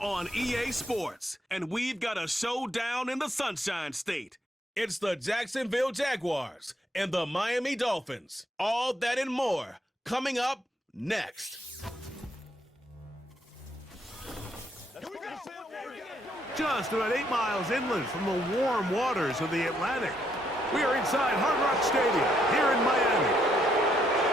on EA Sports, and we've got a showdown in the Sunshine State. It's the Jacksonville Jaguars and the Miami Dolphins. All that and more coming up next. Just about 8 miles inland from the warm waters of the Atlantic, we are inside Hard Rock Stadium here in Miami.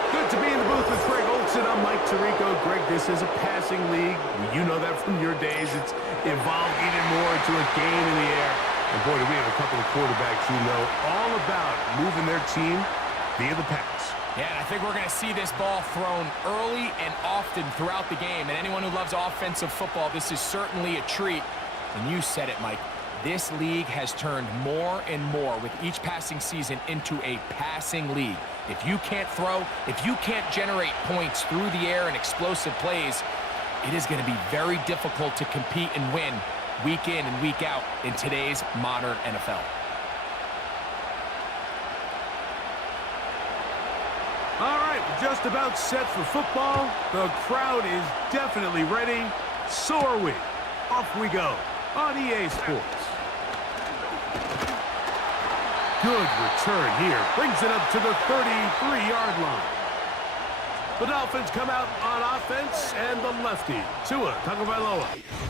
Good to be in the booth with Greg Olson. I'm Mike Tirico. Greg, this is a passing league. You know that from your days. It's evolved even more into a game in the air. And boy, do we have a couple of quarterbacks who know all about moving their team via the pass. Yeah, and I think we're going to see this ball thrown early and often throughout the game. And anyone who loves offensive football, this is certainly a treat. And you said it, Mike. This league has turned more and more with each passing season into a passing league. If you can't throw, if you can't generate points through the air and explosive plays, it is going to be very difficult to compete and win week in and week out in today's modern NFL. All right, we're just about set for football. The crowd is definitely ready. So are we. Off we go on EA Sports. Good return here. Brings it up to the 33-yard line. The Dolphins come out on offense, and the lefty, Tua Tagovailoa.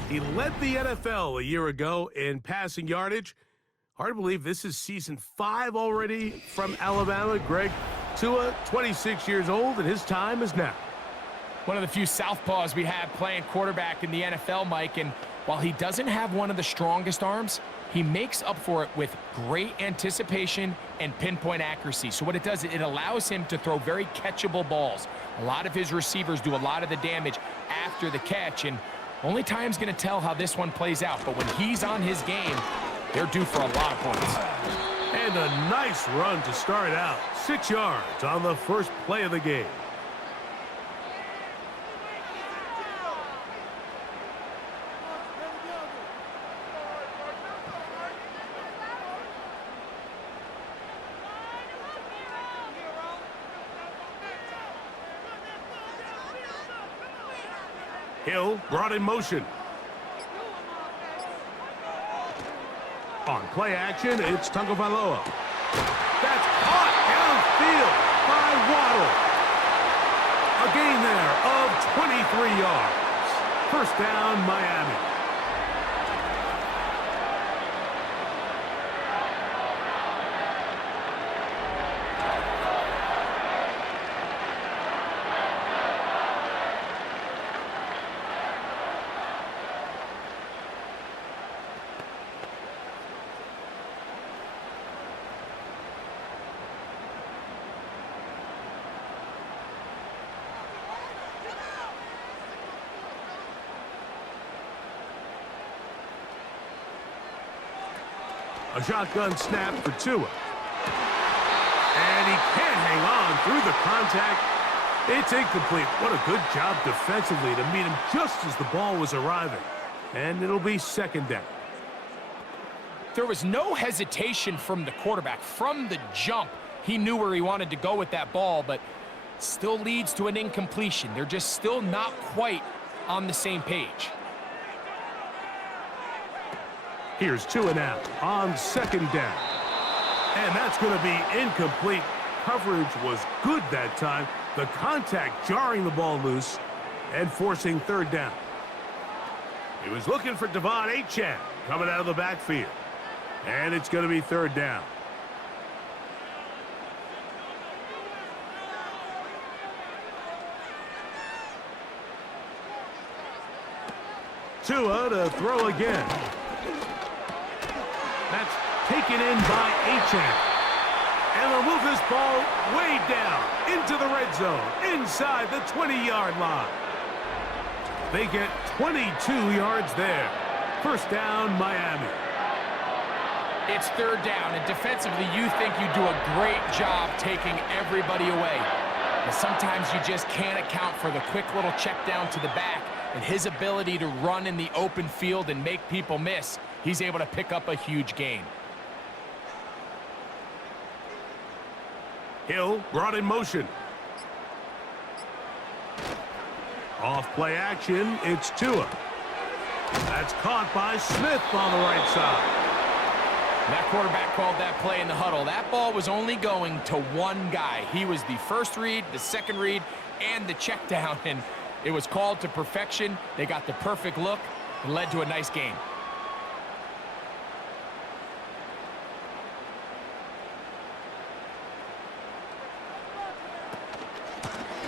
He led the NFL a year ago in passing yardage. Hard to believe this is season 5 already from Alabama. Greg, Tua, 26 years old, and his time is now. One of the few southpaws we have playing quarterback in the NFL, Mike, and while he doesn't have one of the strongest arms, he makes up for it with great anticipation and pinpoint accuracy. So what it does, it allows him to throw very catchable balls. A lot of his receivers do a lot of the damage after the catch, and only time's going to tell how this one plays out. But when he's on his game, they're due for a lot of points. And a nice run to start out. 6 yards on the first play of the game. Hill brought in motion. On play action, it's Tagovailoa. That's caught downfield by Waddle. A gain there of 23 yards. First down, Miami. A shotgun snap for Tua. And he can't hang on through the contact. It's incomplete. What a good job defensively to meet him just as the ball was arriving. And it'll be second down. There was no hesitation from the quarterback. From the jump, he knew where he wanted to go with that ball, but still leads to an incompletion. They're just still not quite on the same page. Here's Tua now on second down. And that's going to be incomplete. Coverage was good that time. The contact jarring the ball loose and forcing third down. He was looking for Devon Achane coming out of the backfield. And it's going to be third down. Tua to throw again. That's taken in by Achane. And they'll move this ball way down into the red zone, inside the 20-yard line. They get 22 yards there. First down, Miami. It's third down, and defensively, you think you do a great job taking everybody away. But sometimes you just can't account for the quick little check down to the back and his ability to run in the open field and make people miss. He's able to pick up a huge gain. Hill brought in motion. Off play action, it's Tua. That's caught by Smith on the right side. That quarterback called that play in the huddle. That ball was only going to one guy. He was the first read, the second read, and the check down, and it was called to perfection. They got the perfect look and led to a nice game.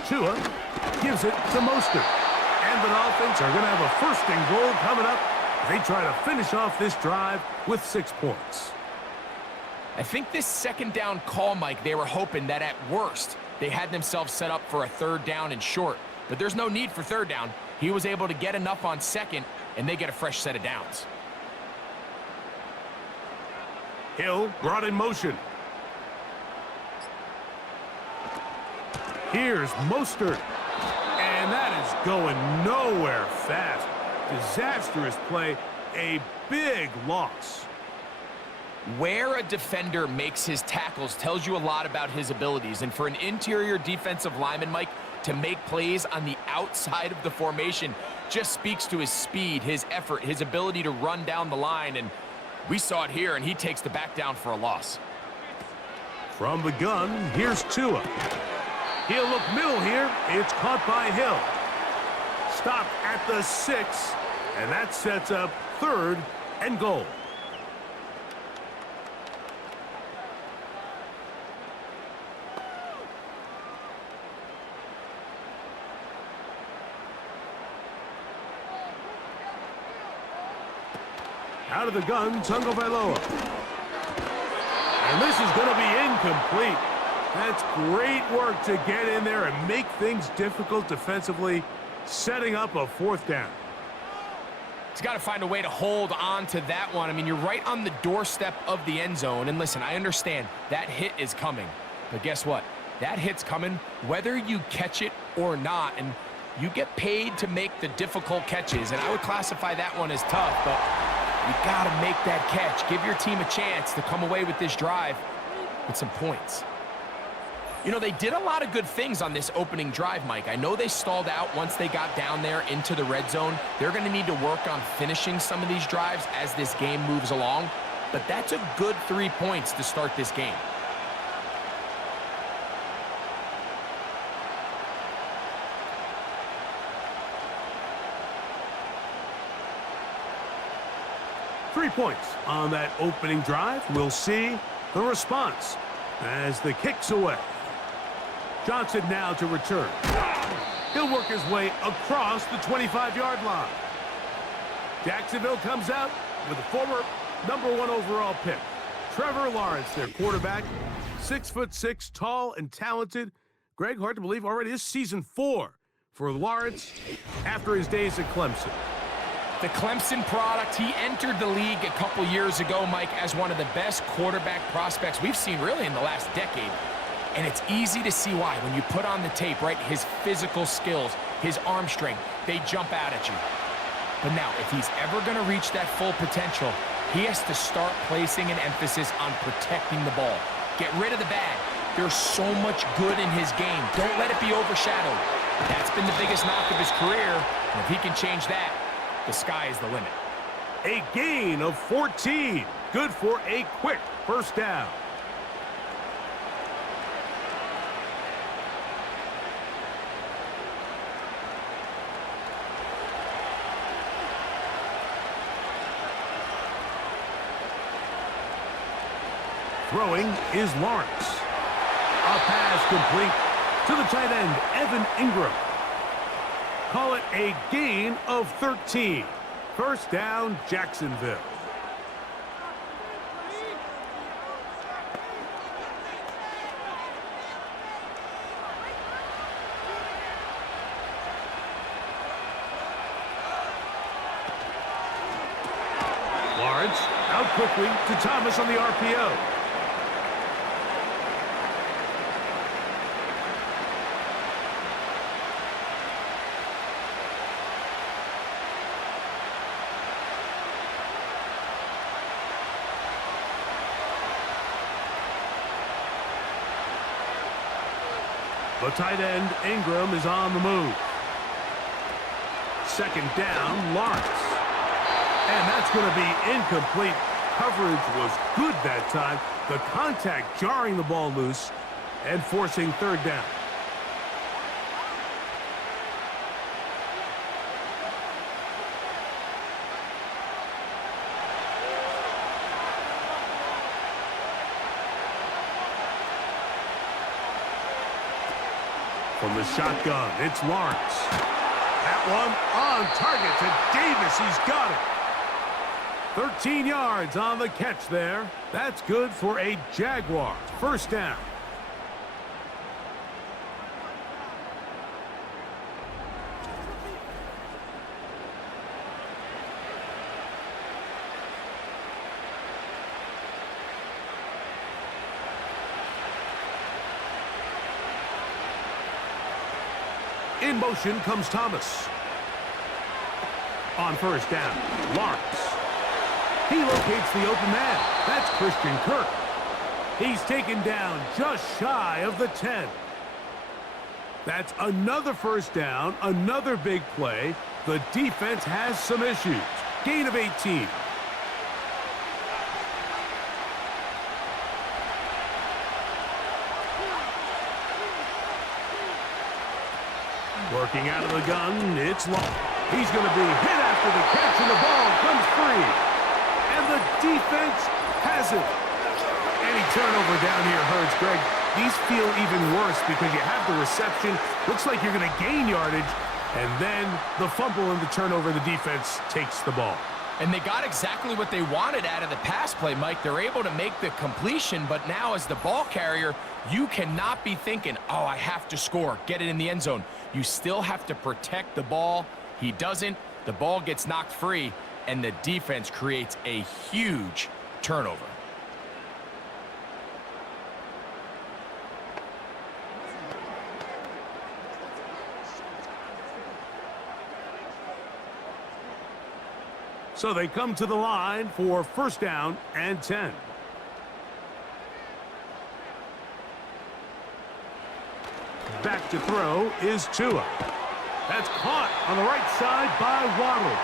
Tua gives it to Mostert. And the Dolphins are going to have a first and goal coming up. They try to finish off this drive with 6 points. I think this second down call, Mike, they were hoping that at worst they had themselves set up for a third down and short. But there's no need for third down. He was able to get enough on second, and they get a fresh set of downs. Hill brought in motion. Here's Mostert. And that is going nowhere fast. Disastrous play. A big loss. Where a defender makes his tackles tells you a lot about his abilities. And for an interior defensive lineman, Mike, to make plays on the outside of the formation just speaks to his speed, his effort, his ability to run down the line. And we saw it here, and he takes the back down for a loss. From the gun, here's Tua. He'll look middle here. It's caught by Hill. Stopped at the 6, and that sets up 3rd and goal. Out of the gun, Tagovailoa. And this is going to be incomplete. That's great work to get in there and make things difficult defensively, setting up a 4th down. He's got to find a way to hold on to that one. I mean, you're right on the doorstep of the end zone. And listen, I understand that hit is coming. But guess what? That hit's coming whether you catch it or not. And you get paid to make the difficult catches. And I would classify that one as tough, but you got to make that catch. Give your team a chance to come away with this drive with some points. You know, they did a lot of good things on this opening drive, Mike. I know they stalled out once they got down there into the red zone. They're going to need to work on finishing some of these drives as this game moves along. But that's a good 3 points to start this game. Three points on that opening drive. We'll see the response as the kick's away. Johnson now to return. He'll work his way across the 25-yard line. Jacksonville comes out with a former #1 overall pick. Trevor Lawrence, their quarterback. 6'6", tall and talented. Greg, hard to believe already this season 4 for Lawrence after his days at Clemson. The Clemson product, he entered the league a couple years ago, Mike, as one of the best quarterback prospects we've seen really in the last decade. And it's easy to see why when you put on the tape, right? His physical skills, his arm strength, they jump out at you. But now, if he's ever going to reach that full potential, he has to start placing an emphasis on protecting the ball. Get rid of the bad. There's so much good in his game. Don't let it be overshadowed. That's been the biggest knock of his career. And if he can change that, the sky is the limit. A gain of 14. Good for a quick first down. Throwing is Lawrence. A pass complete to the tight end, Evan Ingram. Call it a gain of 13. First down, Jacksonville. Lawrence out quickly to Thomas on the RPO. The tight end, Ingram, is on the move. Second down, Lawrence. That's going to be incomplete. Coverage was good that time. The contact jarring the ball loose and forcing third down. From the shotgun, it's Lawrence. That one on target to Davis. He's got it. 13 yards on the catch there. That's good for a Jaguar. First down. In motion comes Thomas. On first down, Lawrence. He locates the open man. That's Christian Kirk. He's taken down just shy of the 10. That's another first down, another big play. The defense has some issues. Gain of 18. Working out of the gun, it's long. He's going to be hit after the catch, and the ball comes free. And the defense has it. Any turnover down here hurts, Greg. These feel even worse because you have the reception. Looks like you're going to gain yardage. And then the fumble and the turnover, the defense takes the ball. And they got exactly what they wanted out of the pass play, Mike. They're able to make the completion, but now as the ball carrier, you cannot be thinking, oh, I have to score, get it in the end zone. You still have to protect the ball. He doesn't. The ball gets knocked free, and the defense creates a huge turnover. So they come to the line for first down and 10. Back to throw is Tua. That's caught on the right side by Waddle.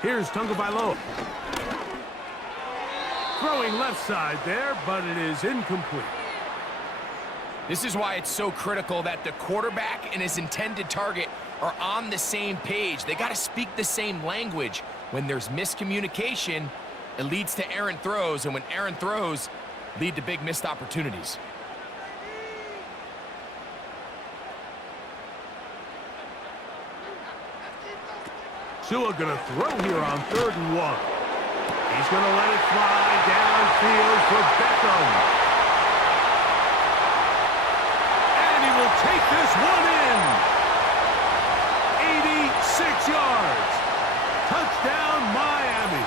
Here's Tagovailoa. Throwing left side there, but it is incomplete. This is why it's so critical that the quarterback and his intended target are on the same page. They got to speak the same language. When there's miscommunication, it leads to errant throws, and when errant throws lead to big missed opportunities. Tua going to throw here on 3rd and 1. He's going to let it fly downfield for Beckham. And he will take this one in. 86 yards. Touchdown, Miami.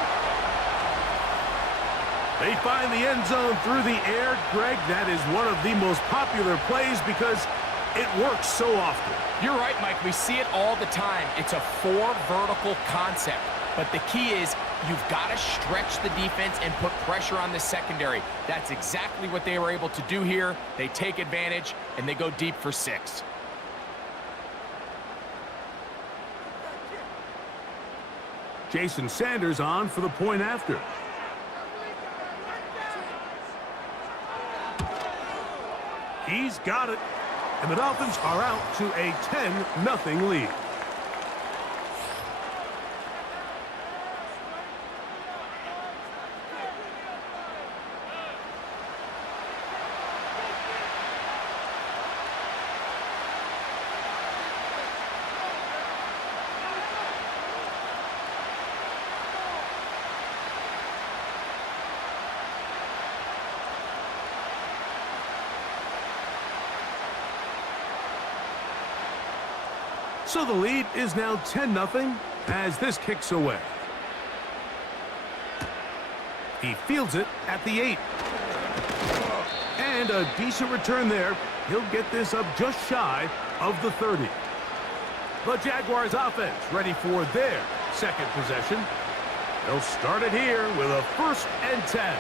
They find the end zone through the air. Greg, that is one of the most popular plays because it works so often. You're right, Mike. We see it all the time. It's a 4 vertical concept. But the key is you've got to stretch the defense and put pressure on the secondary. That's exactly what they were able to do here. They take advantage, and they go deep for 6. Jason Sanders on for the point after. He's got it. And the Dolphins are out to a 10-0 lead. So the lead is now 10-0 as this kicks away. He fields it at the 8. And a decent return there. he'll get this up just shy of the 30. The Jaguars offense ready for their second possession. They'll start it here with a 1st and 10.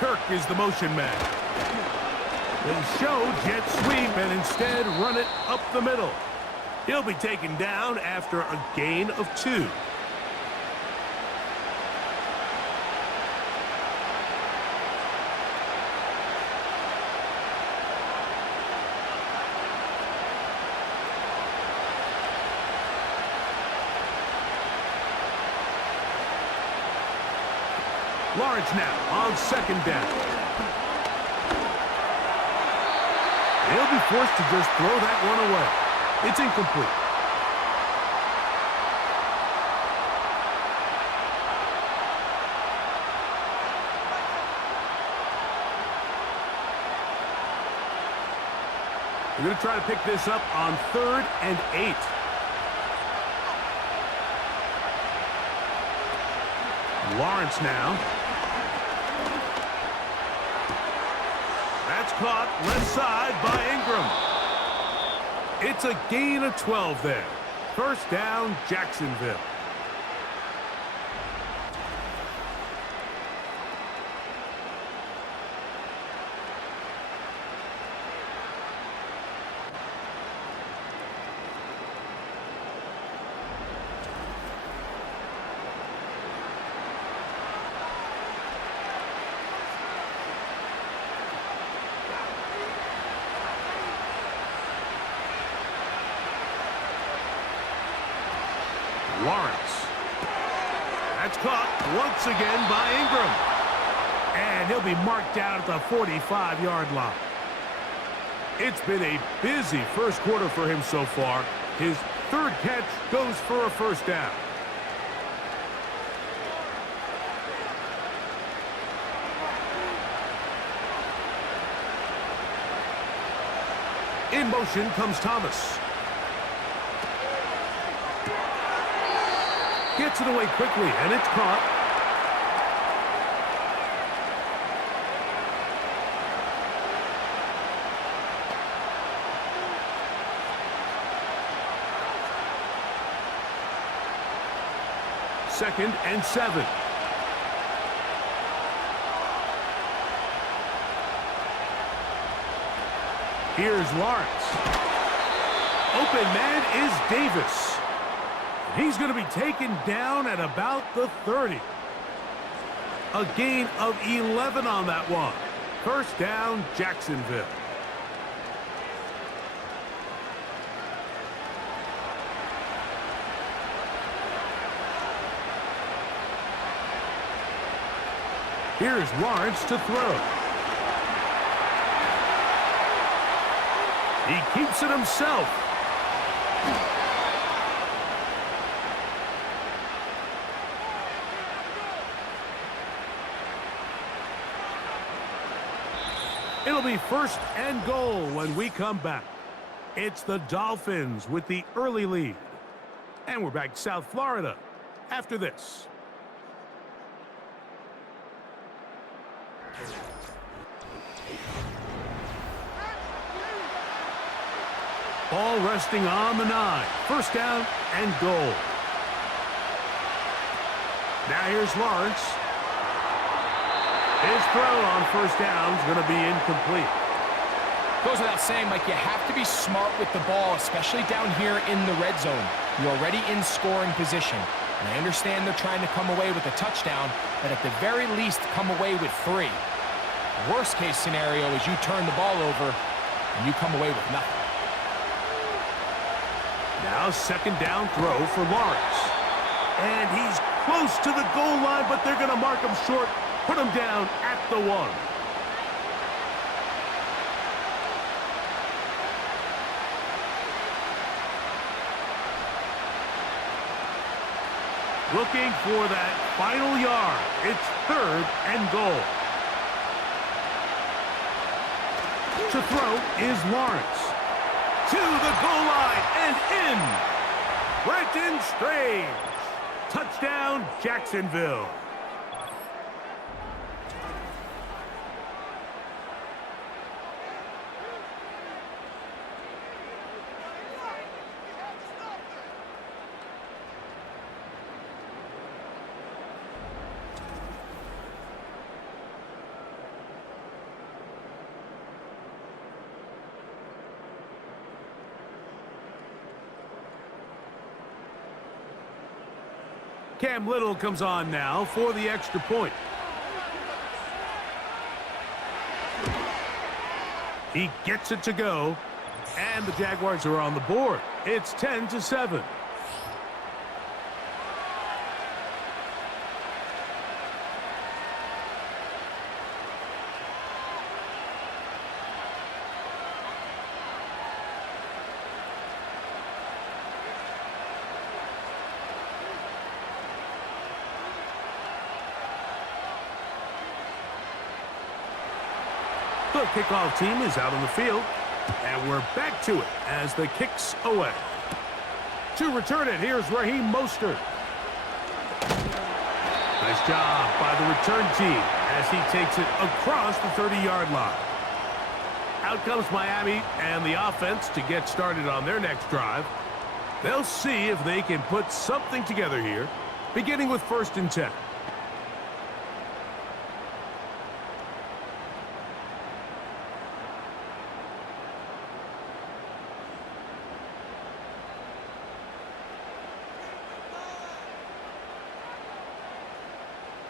Kirk is the motion man. They show jet sweep and instead run it up the middle. He'll be taken down after a gain of 2. Lawrence now on 2nd down. He'll be forced to just throw that one away. It's incomplete. We're going to try to pick this up on 3rd and 8. Lawrence now. That's caught left side by Ingram. It's a gain of 12 there. 1st down, Jacksonville. Lawrence. That's caught once again by Ingram. And he'll be marked down at the 45-yard line. It's been a busy 1st quarter for him so far. His 3rd catch goes for a 1st down. In motion comes Thomas. Gets it away quickly, and it's caught. Second and 7. Here's Lawrence. Open man is Davis. He's going to be taken down at about the 30. A gain of 11 on that one. 1st down, Jacksonville. Here's Lawrence to throw. He keeps it himself. It'll be 1st and goal when we come back. It's the Dolphins with the early lead. And we're back to South Florida after this. Ball resting on the 9. 1st down and goal. Now here's Lawrence. His throw on 1st down is going to be incomplete. Goes without saying, Mike, you have to be smart with the ball, especially down here in the red zone. You're already in scoring position. And I understand they're trying to come away with a touchdown, but at the very least, come away with 3. Worst case scenario is you turn the ball over and you come away with nothing. Now 2nd down throw for Lawrence. And he's close to the goal line, but they're going to mark him short. Put him down at the 1. Looking for that final yard. It's 3rd and goal. To throw is Lawrence. To the goal line and in. Brenton Strange. Touchdown, Jacksonville. Cam Little comes on now for the extra point. He gets it to go, and the Jaguars are on the board. It's 10-7. The kickoff team is out on the field, and we're back to it as the kick's away. To return it, here's Raheem Mostert. Nice job by the return team as he takes it across the 30-yard line. Out comes Miami and the offense to get started on their next drive. They'll see if they can put something together here, beginning with 1st and 10.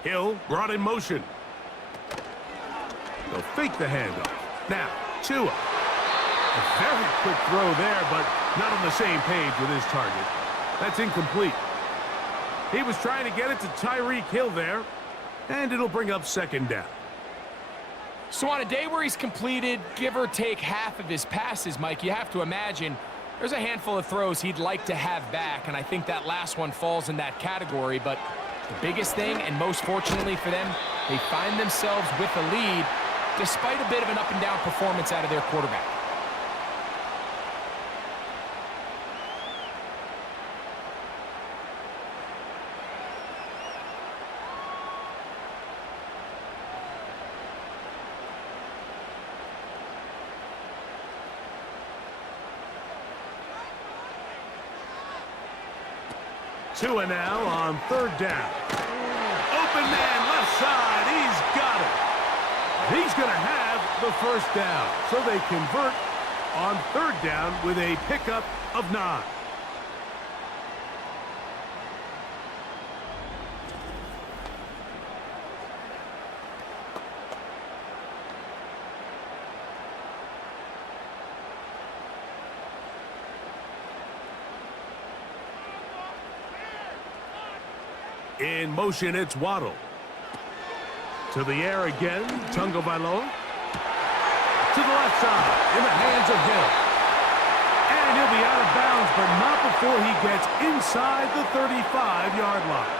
Hill brought in motion. They'll fake the handoff. Now, Tua. A very quick throw there, but not on the same page with his target. That's incomplete. He was trying to get it to Tyreek Hill there, and it'll bring up 2nd down. So on a day where he's completed, give or take half of his passes, Mike, you have to imagine there's a handful of throws he'd like to have back, and I think that last one falls in that category, but the biggest thing, and most fortunately for them, they find themselves with a lead despite a bit of an up-and-down performance out of their quarterback. Tua now on 3rd down. Open man left side. He's got it. He's going to have the 1st down. So they convert on 3rd down with a pickup of 9. In motion, it's Waddle. To the air again, Tungo Vailoa. To the left side, in the hands of Hill. And he'll be out of bounds, but not before he gets inside the 35-yard line.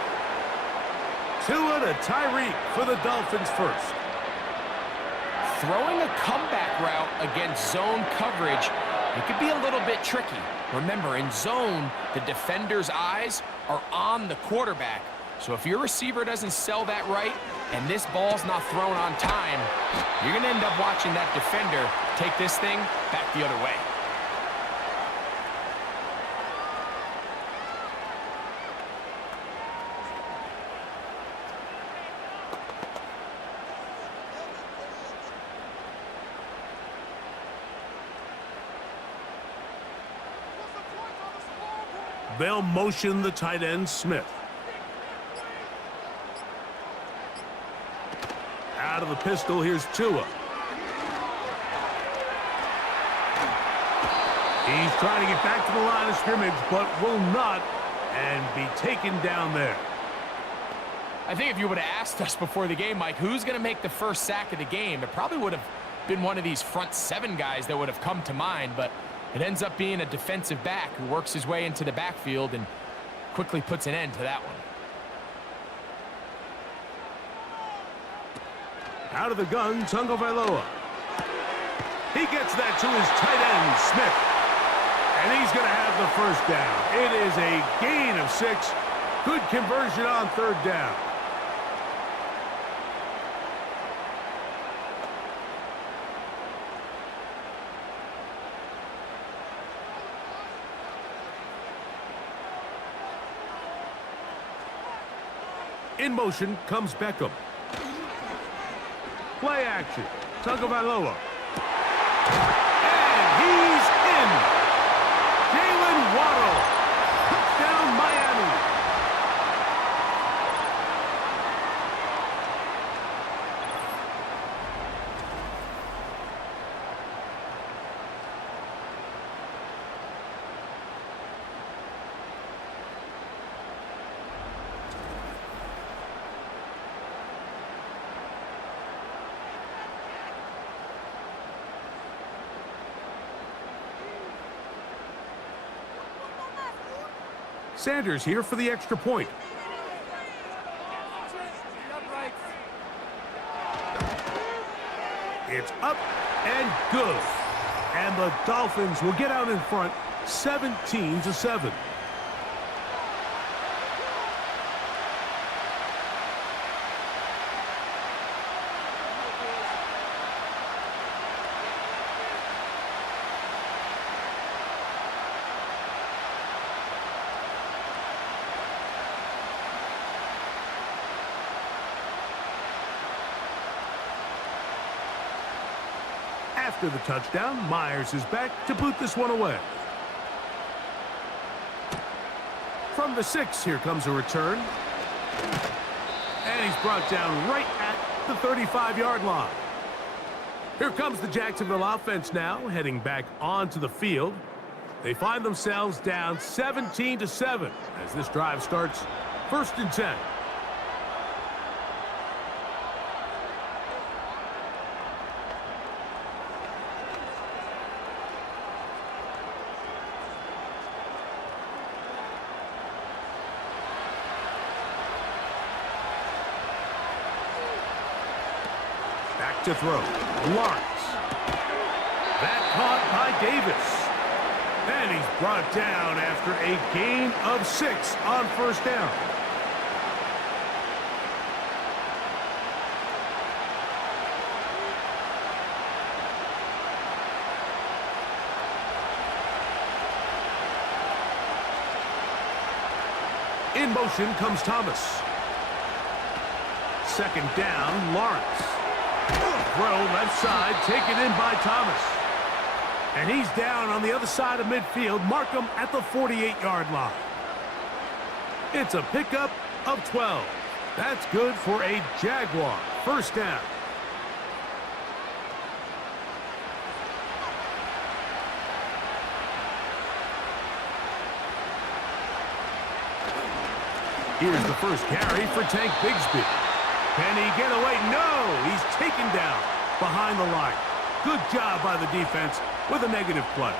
Tua to Tyreek for the Dolphins first. Throwing a comeback route against zone coverage, it could be a little bit tricky. Remember, in zone, the defender's eyes are on the quarterback. So if your receiver doesn't sell that right and this ball's not thrown on time, you're going to end up watching that defender take this thing back the other way. They'll motion the tight end, Smith. Out of the pistol, here's Tua. He's trying to get back to the line of scrimmage, but will not, and be taken down there. I think if you would have asked us before the game, Mike, who's going to make the first sack of the game, it probably would have been one of these front 7 guys that would have come to mind, but it ends up being a defensive back who works his way into the backfield and quickly puts an end to that one. Out of the gun, Tungo Vailoa. He gets that to his tight end, Smith. And he's going to have the first down. It is a gain of 6. Good conversion on third down. In motion comes Beckham. Play action. Tagovailoa. And he's in. Jalen Waddle. Touchdown, Miami. Sanders here for the extra point. It's up and good. And the Dolphins will get out in front 17-7. After the touchdown, Myers is back to boot this one away. From the 6, here comes a return. And he's brought down right at the 35-yard line. Here comes the Jacksonville offense now, heading back onto the field. They find themselves down 17-7 as this drive starts 1st and 10. Back to throw. Lawrence. That caught by Davis. And he's brought down after a gain of 6 on 1st down. In motion comes Thomas. 2nd down, Lawrence. Throw left side, taken in by Thomas. And he's down on the other side of midfield. Mark him at the 48-yard line. It's a pickup of 12. That's good for a Jaguar. 1st down. Here's the first carry for Tank Bigsby. Can he get away? No! He's taken down behind the line. Good job by the defense with a negative play.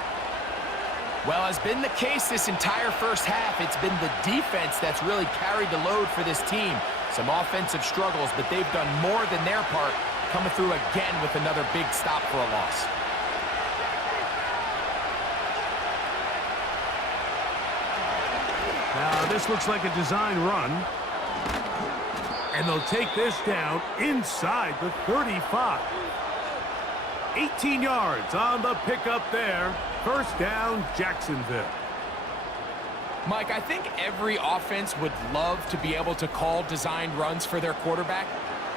Well, as been the case this entire first half, it's been the defense that's really carried the load for this team. Some offensive struggles, but they've done more than their part, coming through again with another big stop for a loss. Now, this looks like a design run. And they'll take this down inside the 35. 18 yards on the pickup there. 1st down, Jacksonville. Mike, I think every offense would love to be able to call designed runs for their quarterback,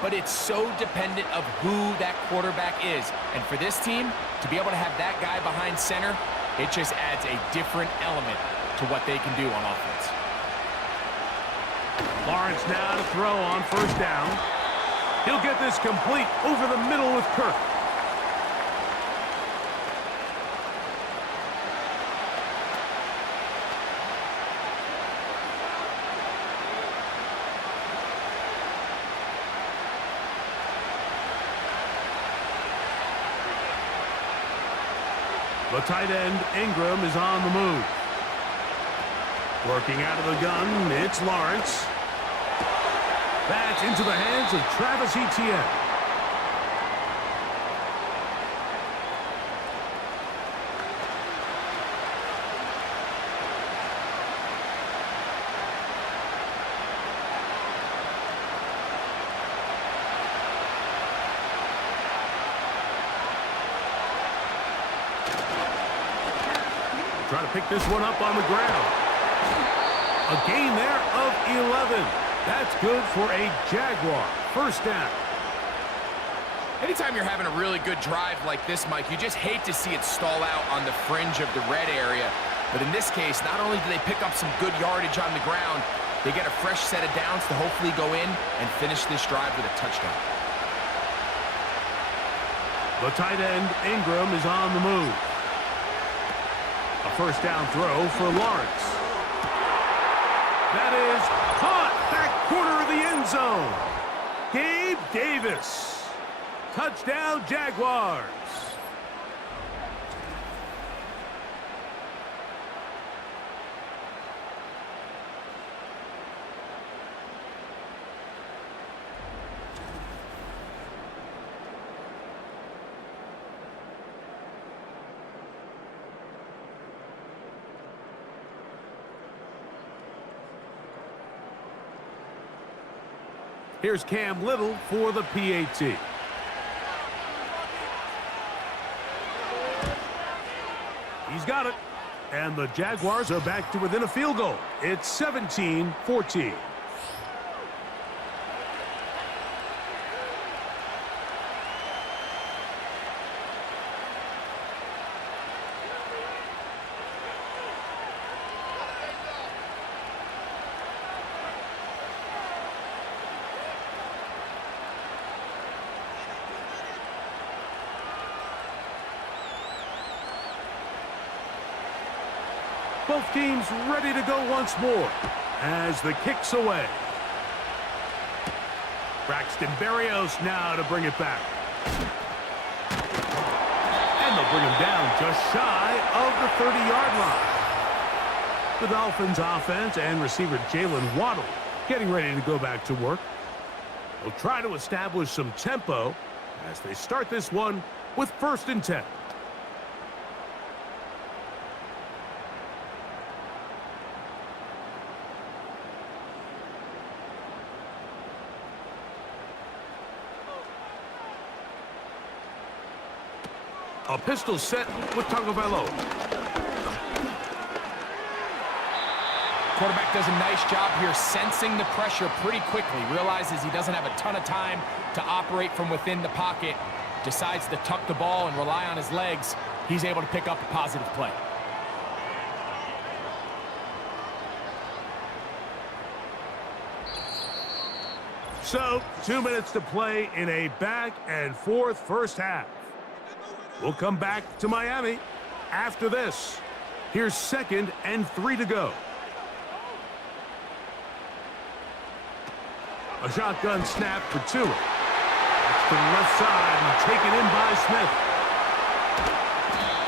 but it's so dependent of who that quarterback is. And for this team, to be able to have that guy behind center, it just adds a different element to what they can do on offense. Lawrence now to throw on 1st down. He'll get this complete over the middle with Kirk. The tight end, Ingram, is on the move. Working out of the gun, it's Lawrence. That's into the hands of Travis Etienne. try to pick this one up on the ground. A gain there of 11. That's good for a Jaguar. First down. Anytime you're having a really good drive like this, Mike, you just hate to see it stall out on the fringe of the red area. But in this case, not only do they pick up some good yardage on the ground, they get a fresh set of downs to hopefully go in and finish this drive with a touchdown. The tight end, Ingram, is on the move. A first down throw for Lawrence. That is caught back corner of the end zone. Gabe Davis. Touchdown, Jaguars. Here's Cam Little for the PAT. He's got it. And the Jaguars are back to within a field goal. It's 17-14. Both teams ready to go once more as the kick's away. Braxton Berrios now to bring it back. And they'll bring him down just shy of the 30-yard line. The Dolphins offense and receiver Jalen Waddle getting ready to go back to work. They'll try to establish some tempo as they start this one with 1st and 10. A pistol set with Tagovailoa. Quarterback does a nice job here sensing the pressure pretty quickly. Realizes he doesn't have a ton of time to operate from within the pocket. Decides to tuck the ball and rely on his legs. He's able to pick up a positive play. So, 2 minutes to play in a back-and-forth first half. We'll come back to Miami after this. Here's 2nd and 3 to go. A shotgun snap for Tua. That's to the left side and taken in by Smith.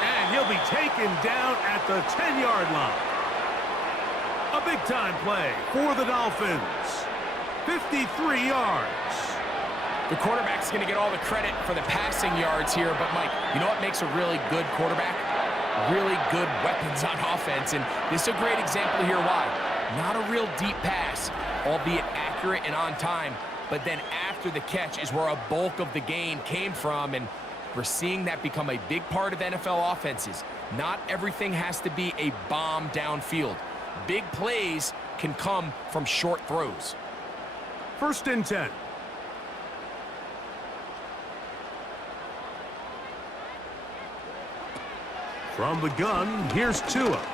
And he'll be taken down at the 10-yard line. A big-time play for the Dolphins. 53 yards. The quarterback's going to get all the credit for the passing yards here, but Mike, you know what makes a really good quarterback? Really good weapons on offense, and this is a great example here why. Not a real deep pass, albeit accurate and on time, but then after the catch is where a bulk of the gain came from, and we're seeing that become a big part of NFL offenses. Not everything has to be a bomb downfield. Big plays can come from short throws. 1st and 10. From the gun, here's Tua.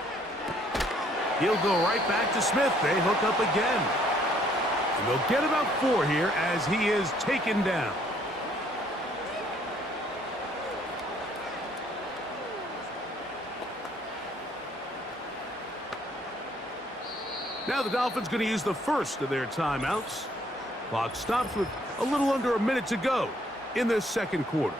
He'll go right back to Smith. They hook up again. And they'll get about 4 here as he is taken down. Now the Dolphins going to use the first of their timeouts. Clock stops with a little under a minute to go in this 2nd quarter.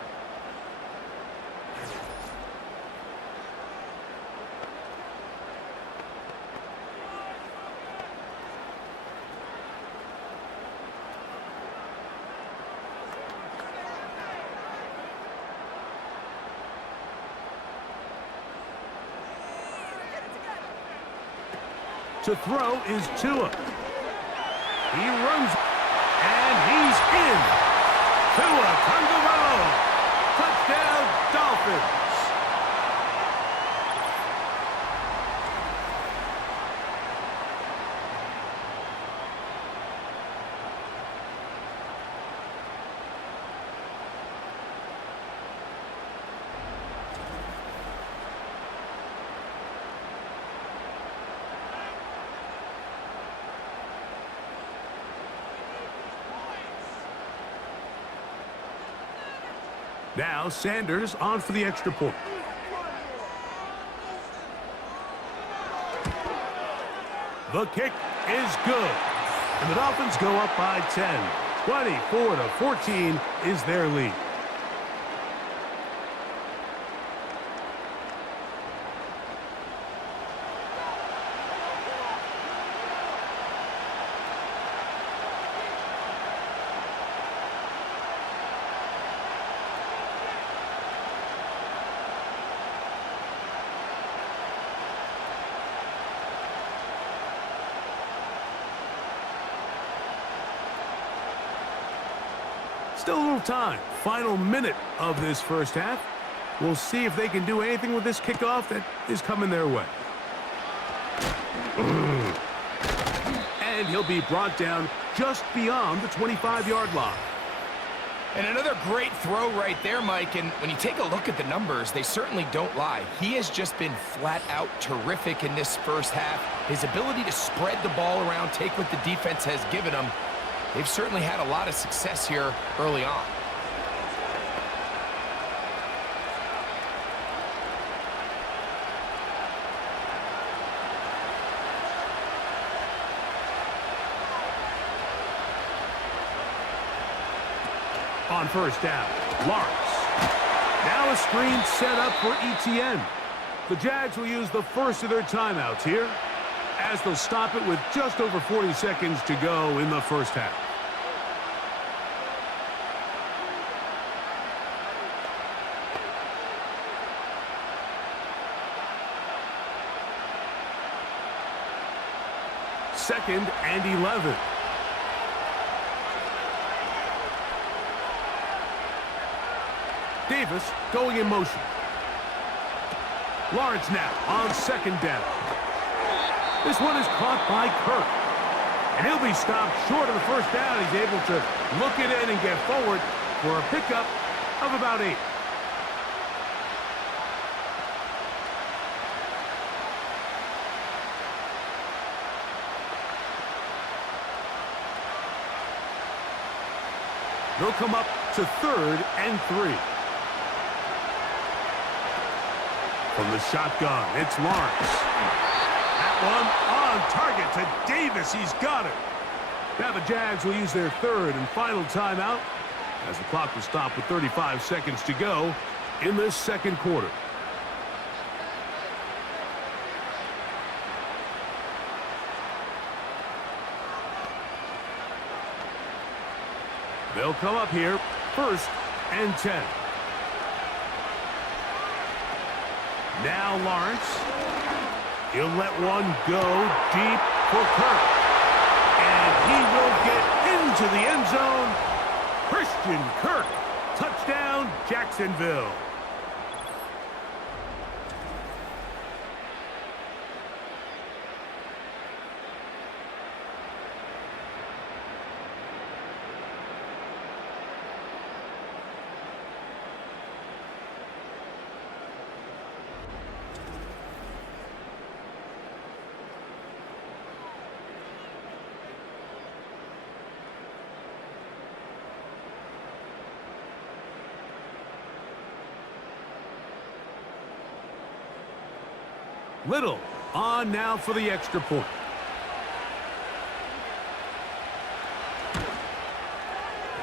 To throw is Tua. He runs, and he's in. Tua Tagovailoa. Touchdown, Dolphins. Now Sanders on for the extra point. The kick is good. And the Dolphins go up by 10. 24-14 is their lead. Still a little time. Final minute of this first half. We'll see if they can do anything with this kickoff that is coming their way. And he'll be brought down just beyond the 25-yard line. And another great throw right there, Mike. And when you take a look at the numbers, they certainly don't lie. He has just been flat out terrific in this first half. His ability to spread the ball around, take what the defense has given him. They've certainly had a lot of success here early on. On first down, Lawrence. Now a screen set up for ETN. The Jags will use the first of their timeouts here, as they'll stop it with just over 40 seconds to go in the first half. Second and 11. Davis going in motion. Lawrence now on second down. This one is caught by Kirk. And he'll be stopped short of the first down. He's able to look it in and get forward for a pickup of about 8. They'll come up to third and 3. From the shotgun, it's Lawrence. That one on target to Davis. He's got it. Now the Jags will use their third and final timeout as the clock will stop with 35 seconds to go in this second quarter. They'll come up here, first and 10. Now Lawrence. He'll let one go deep for Kirk. And he will get into the end zone. Christian Kirk. Touchdown, Jacksonville. Little on now for the extra point.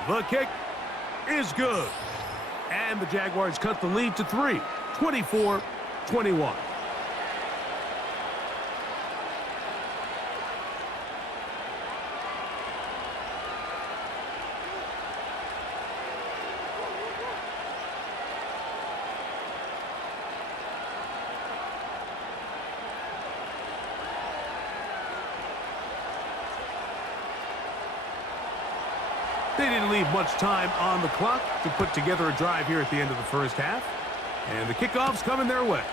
The kick is good. And the Jaguars cut the lead to 3, 24-21. They didn't leave much time on the clock to put together a drive here at the end of the first half. And the kickoff's coming their way.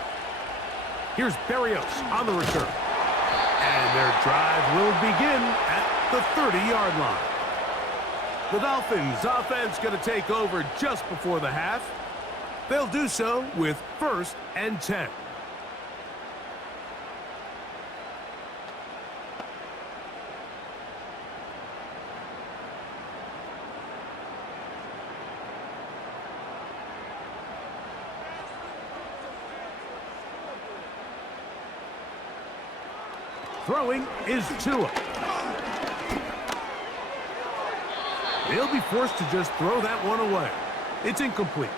Here's Berrios on the return. And their drive will begin at the 30-yard line. The Dolphins offense going to take over just before the half. They'll do so with first and 10. Throwing is Tua. He'll be forced to just throw that one away. It's incomplete.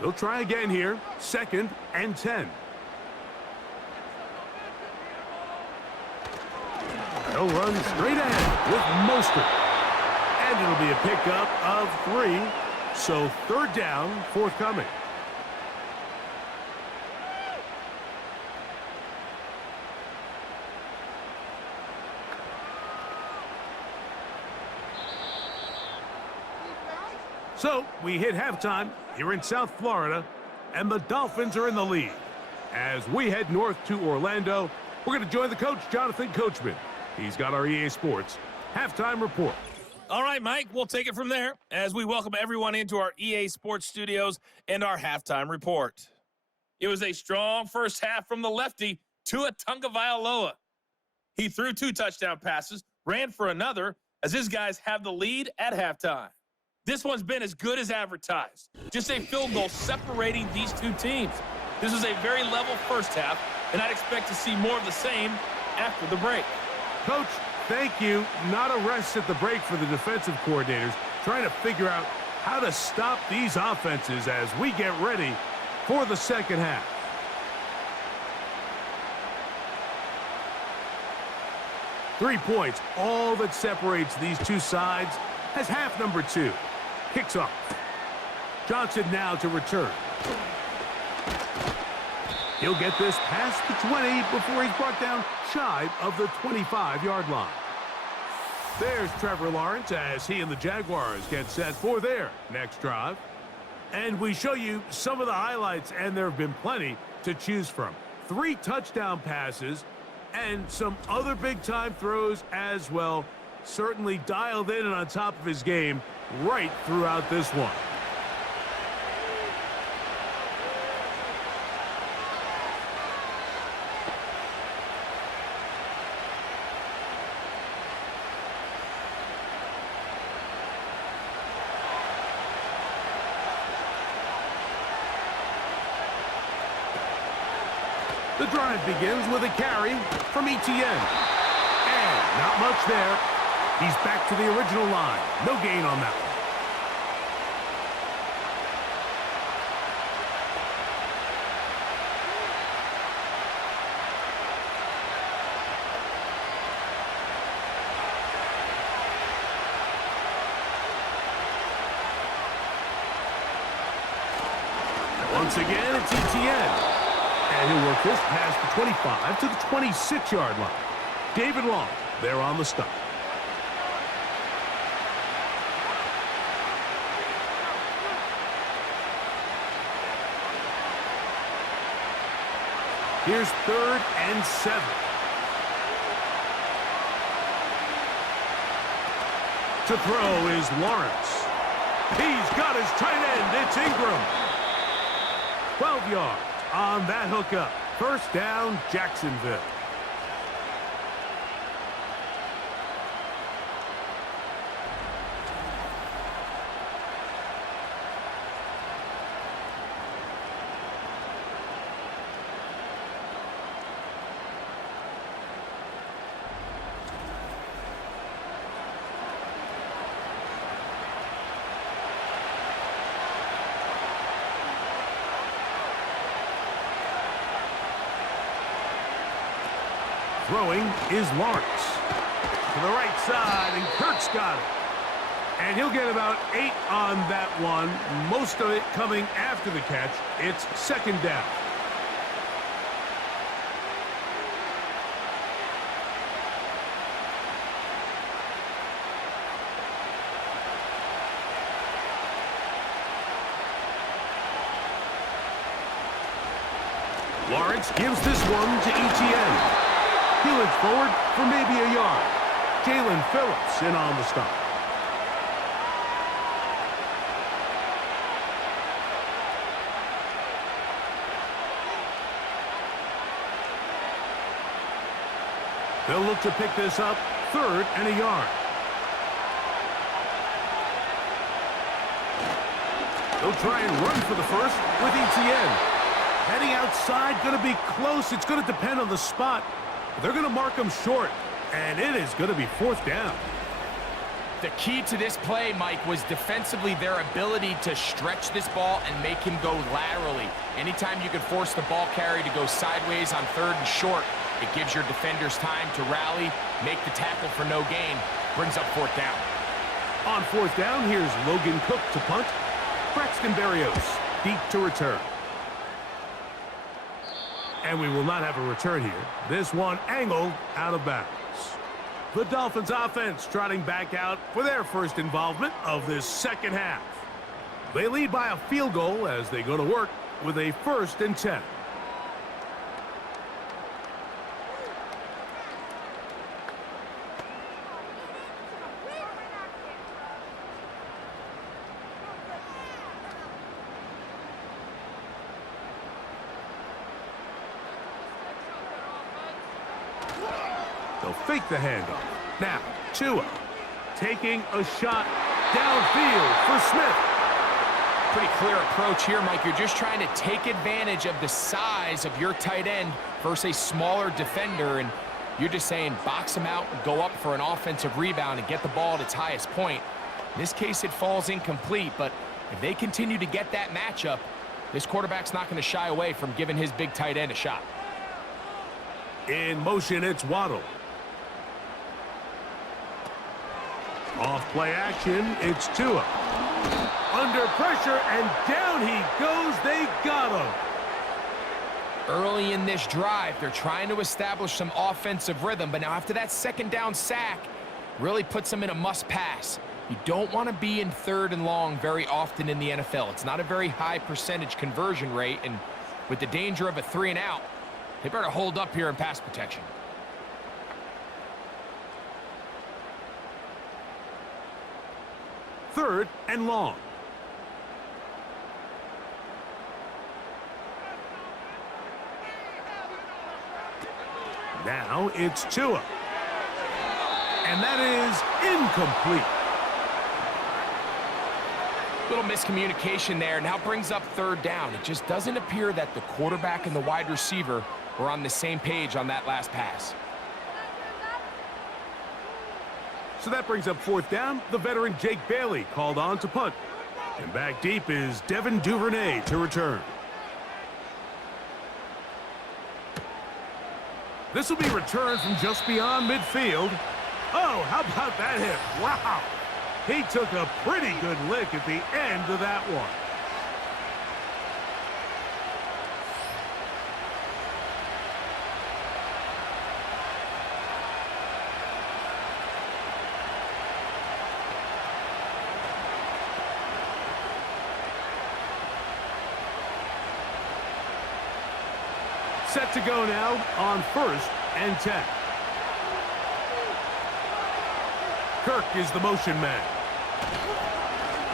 He'll try again here. 2nd and 10. He'll run straight ahead with Mostert. And it'll be a pickup of 3. So 3rd down forthcoming. So we hit halftime here in South Florida, and the Dolphins are in the lead. As we head north to Orlando, we're going to join the coach, Jonathan Coachman. He's got our EA Sports halftime report. All right, Mike, we'll take it from there as we welcome everyone into our EA Sports studios and our halftime report. It was a strong first half from the lefty, Tua Tagovailoa. He threw 2 touchdown passes, ran for another, as his guys have the lead at halftime. This one's been as good as advertised. Just a field goal separating these 2 teams. This was a very level first half, and I'd expect to see more of the same after the break. Coach, thank you. Not a rest at the break for the defensive coordinators, trying to figure out how to stop these offenses as we get ready for the second half. Three points, all that separates these two sides, as half number 2 kicks off. Johnson now to return. He'll get this past the 20 before he's brought down shy of the 25-yard line. There's Trevor Lawrence as he and the Jaguars get set for their next drive. And we show you some of the highlights, and there have been plenty to choose from. 3 touchdown passes and some other big-time throws as well. Certainly dialed in and on top of his game right throughout this one. The drive begins with a carry from Etienne. And not much there. He's back to the original line. No gain on that one. Once again, it's Etienne. And he'll work this past the 25 to the 26-yard line. David Long there on the stop. Here's 3rd and 7. To throw is Lawrence. He's got his tight end. It's Ingram. 12 yards on that hookup. First down, Jacksonville. Throwing is Lawrence. To the right side, and Kurt's got it. And he'll get about 8 on that one, most of it coming after the catch. It's 2nd down. Lawrence gives this one to Etienne. Peeling forward for maybe a yard. Jalen Phillips in on the stop. They'll look to pick this up 3rd and a yard. They'll try and run for the first with ETN. Heading outside, going to be close. It's going to depend on the spot. They're going to mark him short, and it is going to be 4th down. The key to this play, Mike, was defensively their ability to stretch this ball and make him go laterally. Anytime you could force the ball carrier to go sideways on 3rd and short, it gives your defenders time to rally, make the tackle for no gain, brings up 4th down. On 4th down, here's Logan Cook to punt. Braxton Berrios deep to return. And we will not have a return here. This one angled out of bounds. The Dolphins offense trotting back out for their first involvement of this second half. They lead by a field goal as they go to work with a 1st and 10. They'll fake the handoff. Now, Tua taking a shot downfield for Smith. Pretty clear approach here, Mike. You're just trying to take advantage of the size of your tight end versus a smaller defender, and you're just saying box him out and go up for an offensive rebound and get the ball at its highest point. In this case, it falls incomplete, but if they continue to get that matchup, this quarterback's not going to shy away from giving his big tight end a shot. In motion, it's Waddle. Off play action, it's Tua. Under pressure, and down he goes. They got him. Early in this drive, they're trying to establish some offensive rhythm, but now after that 2nd down sack, really puts them in a must-pass. You don't want to be in 3rd and long very often in the NFL. It's not a very high percentage conversion rate, and with the danger of a 3 and out, they better hold up here in pass protection. Third and long. Now it's Tua. And that is incomplete. Little miscommunication there. Now brings up 3rd down. It just doesn't appear that the quarterback and the wide receiver were on the same page on that last pass. So that brings up 4th down. The veteran Jake Bailey called on to punt. And back deep is Devin Duvernay to return. This will be returned from just beyond midfield. Oh, how about that hit? Wow. He took a pretty good lick at the end of that one. Set to go now on 1st and 10. Kirk is the motion man.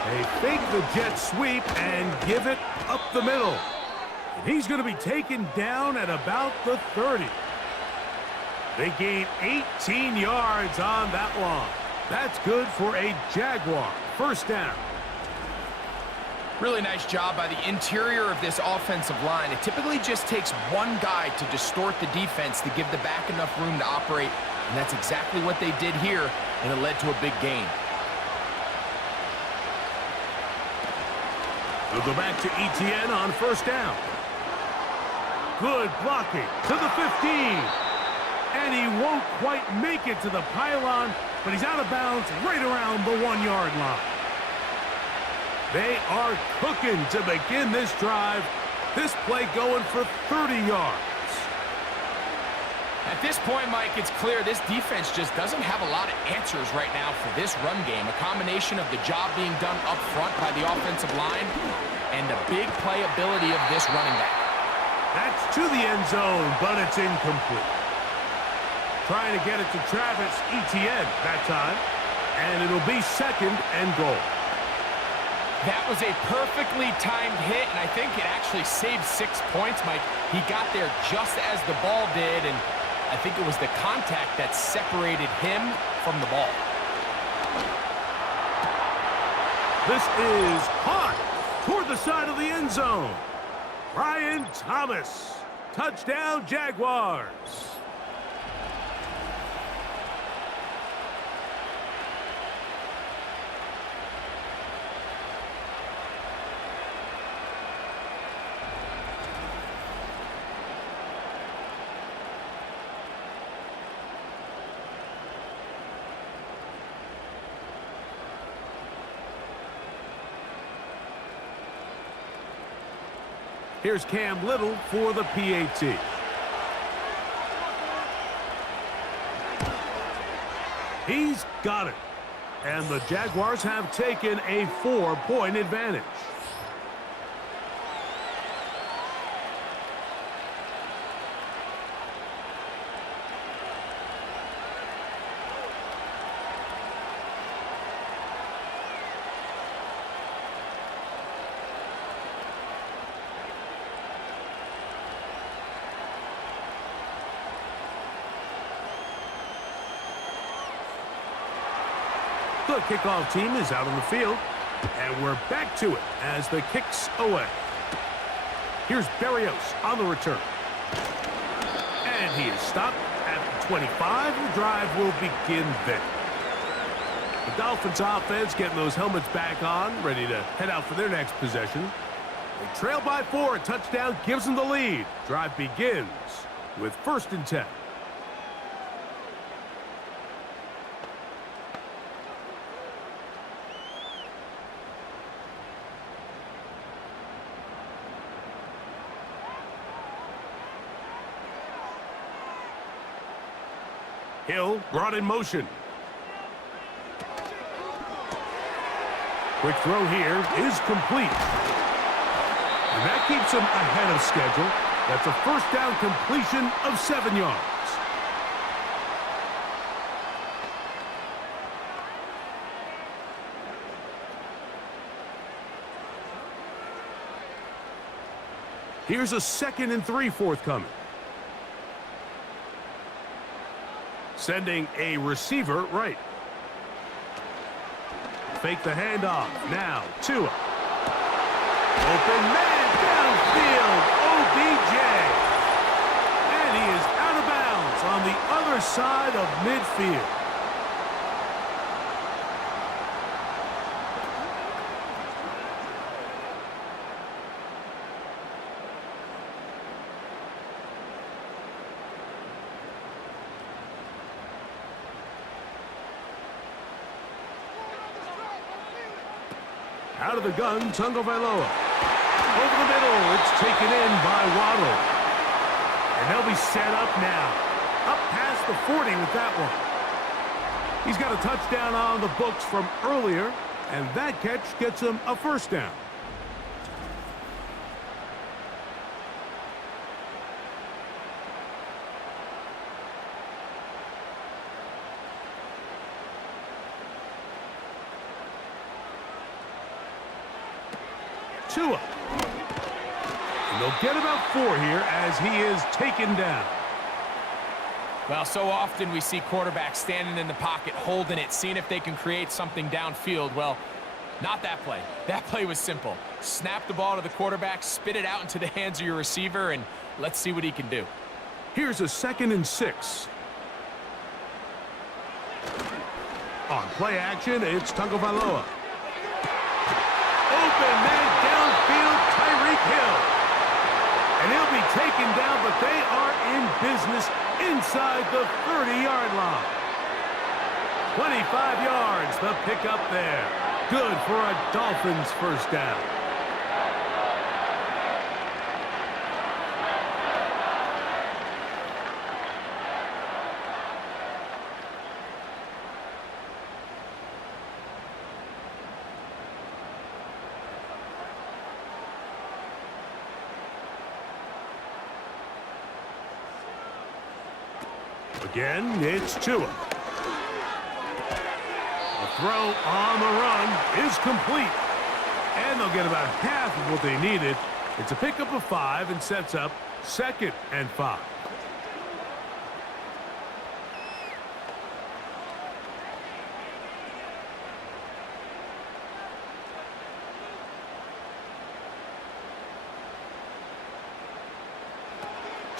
They fake the jet sweep and give it up the middle. And he's going to be taken down at about the 30. They gain 18 yards on that one. That's good for a Jaguar. 1st down. Really nice job by the interior of this offensive line. It typically just takes one guy to distort the defense to give the back enough room to operate, and that's exactly what they did here, and it led to a big gain. We'll go back to ETN on 1st down. Good blocking to the 15. And he won't quite make it to the pylon, but he's out of bounds right around the 1-yard line. They are cooking to begin this drive. This play going for 30 yards. At this point, Mike, it's clear this defense just doesn't have a lot of answers right now for this run game. A combination of the job being done up front by the offensive line and the big playability of this running back. That's to the end zone, but it's incomplete. Trying to get it to Travis Etienne that time, and it'll be 2nd and goal. That was a perfectly timed hit, and I think it actually saved 6 points, Mike. He got there just as the ball did, and I think it was the contact that separated him from the ball. This is caught. toward the side of the end zone. Brian Thomas. Touchdown, Jaguars. Here's Cam Little for the PAT. He's got it. And the Jaguars have taken a 4-point advantage. The kickoff team is out on the field, and we're back to it as the kick's away. Here's Berrios on the return. And he is stopped at the 25. The drive will begin there. The Dolphins offense getting those helmets back on, ready to head out for their next possession. They trail by 4. A touchdown gives them the lead. Drive begins with 1st and 10. Hill brought in motion. Quick throw here is complete. And that keeps him ahead of schedule. That's a 1st down completion of 7 yards. Here's a 2nd and 3 forthcoming. Sending a receiver right. Fake the handoff. Now, Tua. Open man downfield. OBJ. And he is out of bounds on the other side of midfield. Out of the gun, Tagovailoa. Over the middle, it's taken in by Waddle. And they'll be set up now. Up past the 40 with that one. He's got a touchdown on the books from earlier, and that catch gets him a 1st down. Tua. And they'll get about 4 here as he is taken down. Well, so often we see quarterbacks standing in the pocket, holding it, seeing if they can create something downfield. Well, not that play. That play was simple. Snap the ball to the quarterback, spit it out into the hands of your receiver, and let's see what he can do. Here's a 2nd and 6. On play action, it's Tagovailoa. Open man downfield, Tyreek Hill. And he'll be taken down, but they are in business inside the 30-yard line. 25 yards, the pickup there. Good for a Dolphins 1st down. Again, it's Tua. The throw on the run is complete. And they'll get about half of what they needed. It's a pickup of 5 and sets up 2nd and 5.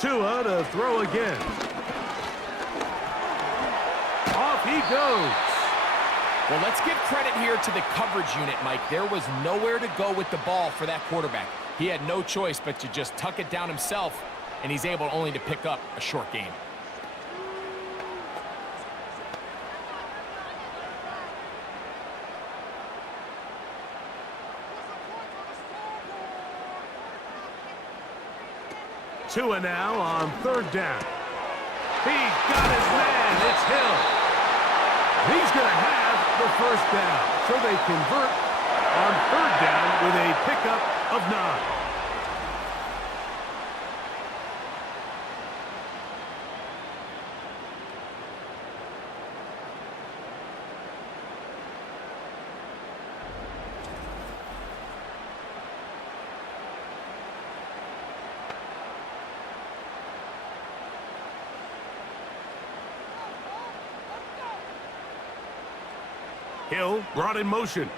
Tua to throw again. Off he goes. Well, let's give credit here to the coverage unit, Mike. There was nowhere to go with the ball for that quarterback. He had no choice but to just tuck it down himself, and he's able only to pick up a short gain. Tua now on third down. He got his man. It's Hill. He's going to have the first down. So they convert on third down with a pickup of 9. Hill brought in motion.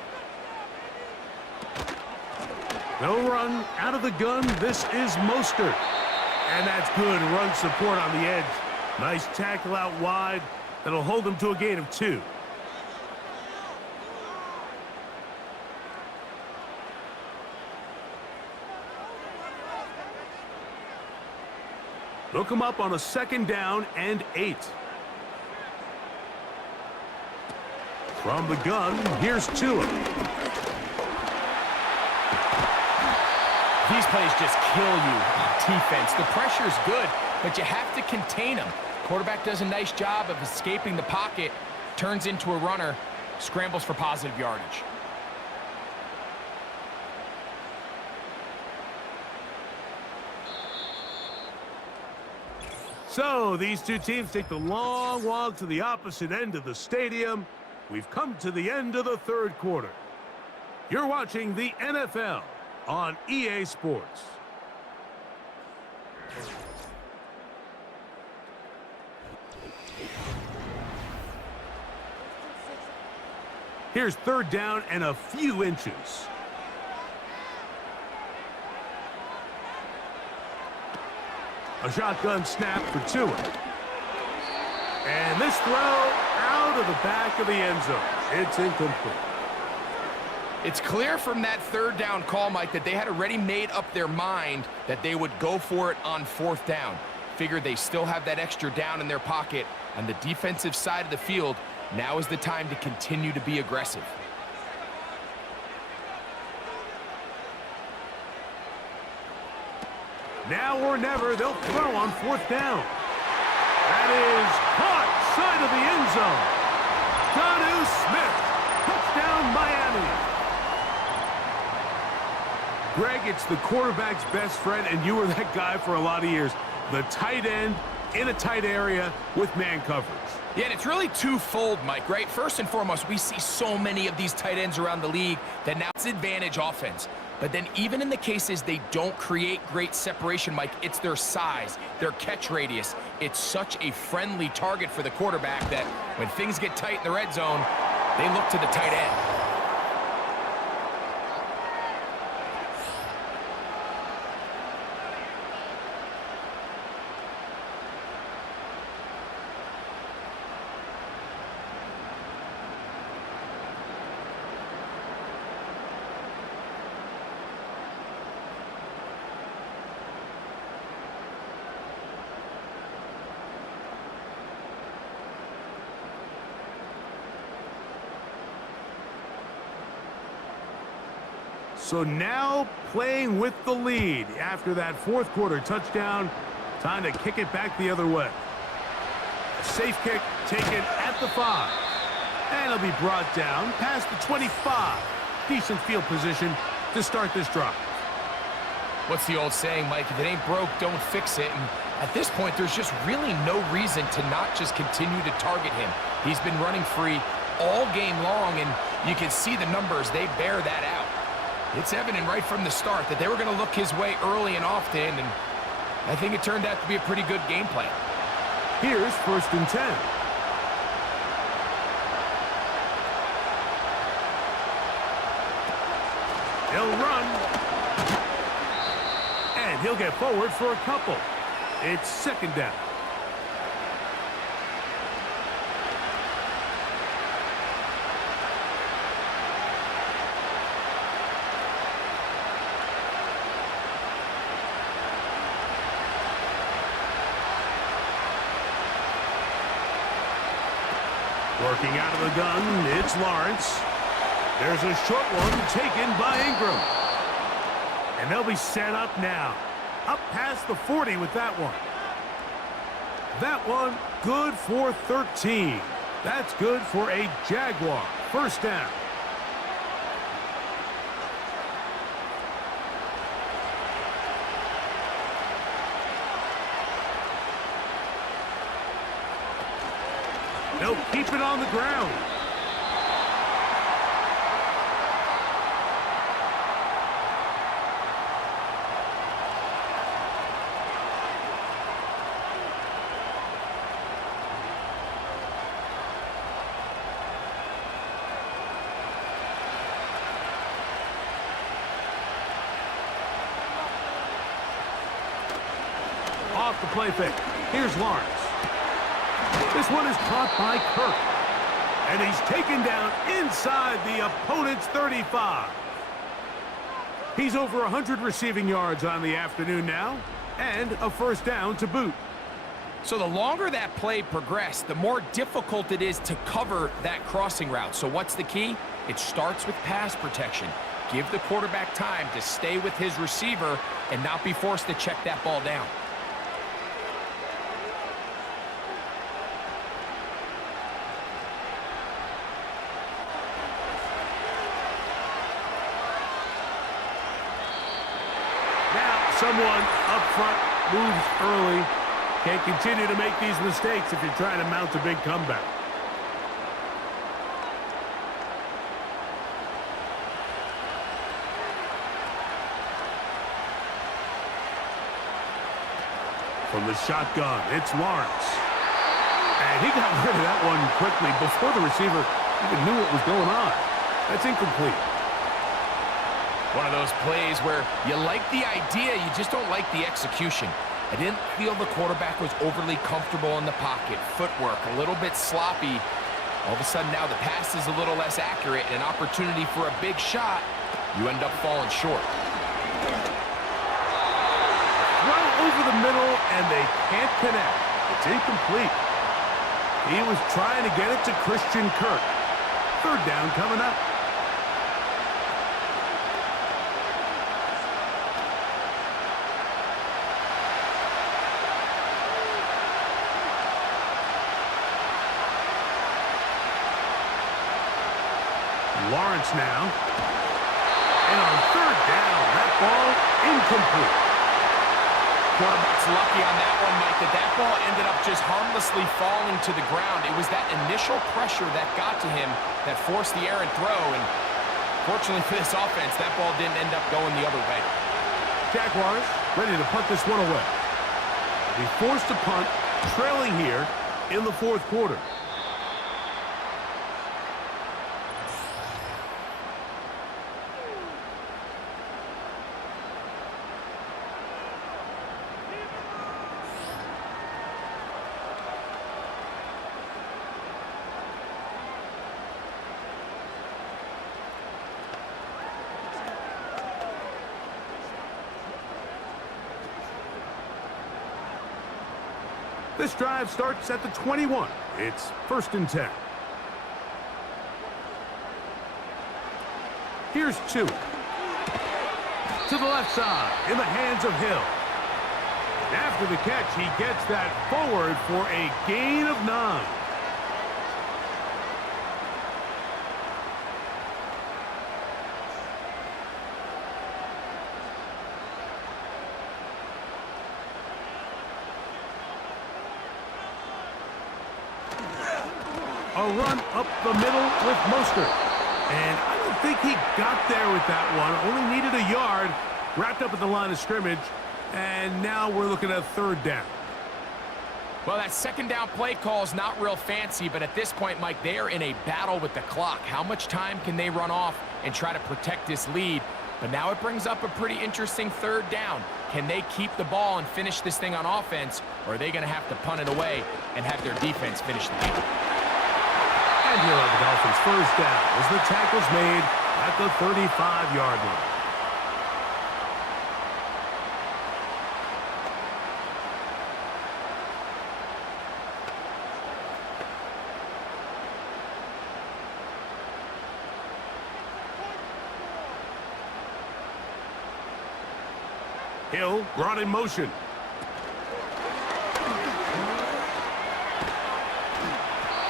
No run out of the gun. This is Mostert. And that's good run support on the edge. Nice tackle out wide. That'll hold him to a gain of 2. Look him up on a second down and 8. From the gun, here's Tua. These plays just kill you on defense. The pressure's good, but you have to contain him. Quarterback does a nice job of escaping the pocket, turns into a runner, scrambles for positive yardage. So these two teams take the long walk to the opposite end of the stadium. We've come to the end of the third quarter. You're watching the NFL on EA Sports. Here's third down and a few inches. A shotgun snap for Tua. And this throw out of the back of the end zone. It's incomplete. It's clear from that third down call, Mike, that they had already made up their mind that they would go for it on fourth down. Figured they still have that extra down in their pocket on the defensive side of the field. Now is the time to continue to be aggressive. Now or never, they'll throw on fourth down. That is caught side of the end zone. Jonnu Smith, touchdown Miami. Greg, it's the quarterback's best friend, and you were that guy for a lot of years. The tight end in a tight area with man coverage. Yeah, and it's really twofold, Mike, right? First and foremost, we see so many of these tight ends around the league that now it's advantage offense. But then even in the cases they don't create great separation, Mike, it's their size, their catch radius. It's such a friendly target for the quarterback that when things get tight in the red zone, they look to the tight end. So now playing with the lead after that fourth quarter touchdown. Time to kick it back the other way. A safe kick taken at the 5. And it'll be brought down past the 25. Decent field position to start this drive. What's the old saying, Mike? If it ain't broke, don't fix it. And at this point, there's just really no reason to not just continue to target him. He's been running free all game long, and you can see the numbers. They bear that out. It's evident right from the start that they were going to look his way early and often, and I think it turned out to be a pretty good game plan. Here's 1st and 10. He'll run. And he'll get forward for a couple. It's second down. Working out of the gun, it's Lawrence. There's a short one taken by Ingram. And they'll be set up now. Up past the 40 with that one. That one good for 13. That's good for a Jaguar. First down. They'll keep it on the ground. Off the play fake. Here's Lawrence. This one is caught by Kirk. And he's taken down inside the opponent's 35. He's over 100 receiving yards on the afternoon now, and a first down to boot. So the longer that play progressed, the more difficult it is to cover that crossing route. So what's the key? It starts with pass protection. Give the quarterback time to stay with his receiver and not be forced to check that ball down. Someone up front moves early. Can't continue to make these mistakes if you're trying to mount a big comeback. From the shotgun, it's Lawrence. And he got rid of that one quickly before the receiver even knew what was going on. That's incomplete. One of those plays where you like the idea, you just don't like the execution. I didn't feel the quarterback was overly comfortable in the pocket. Footwork a little bit sloppy. All of a sudden now the pass is a little less accurate and an opportunity for a big shot. You end up falling short. Well over the middle, and they can't connect. It's incomplete. He was trying to get it to Christian Kirk. Third down coming up. Lawrence now. And on third down, that ball incomplete. Quarterback's lucky on that one, Mike, that ball ended up just harmlessly falling to the ground. It was that initial pressure that got to him that forced the errant throw, and fortunately for this offense, that ball didn't end up going the other way. Jaguars ready to punt this one away. They forced to punt, trailing here in the fourth quarter. This drive starts at the 21. It's first and 10. Here's 2. To the left side, in the hands of Hill. After the catch, he gets that forward for a gain of 9. A run up the middle with Mostert. And I don't think he got there with that one. Only needed a yard. Wrapped up at the line of scrimmage. And now we're looking at third down. Well, that second down play call is not real fancy, but at this point, Mike, they are in a battle with the clock. How much time can they run off and try to protect this lead? But now it brings up a pretty interesting third down. Can they keep the ball and finish this thing on offense, or are they going to have to punt it away and have their defense finish the game? And here are the Dolphins' first down as the tackle's made at the 35-yard line. Hill brought in motion.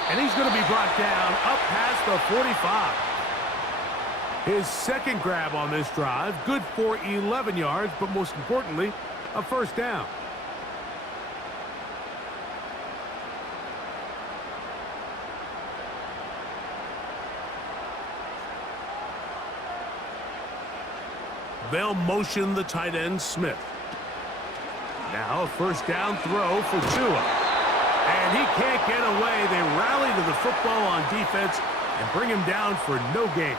And he's going to be brought down up past the 45. His second grab on this drive, good for 11 yards, but most importantly, a first down. They'll motion the tight end, Smith. Now a first down throw for Tua. And he can't get away. They rally to the football on defense and bring him down for no gain.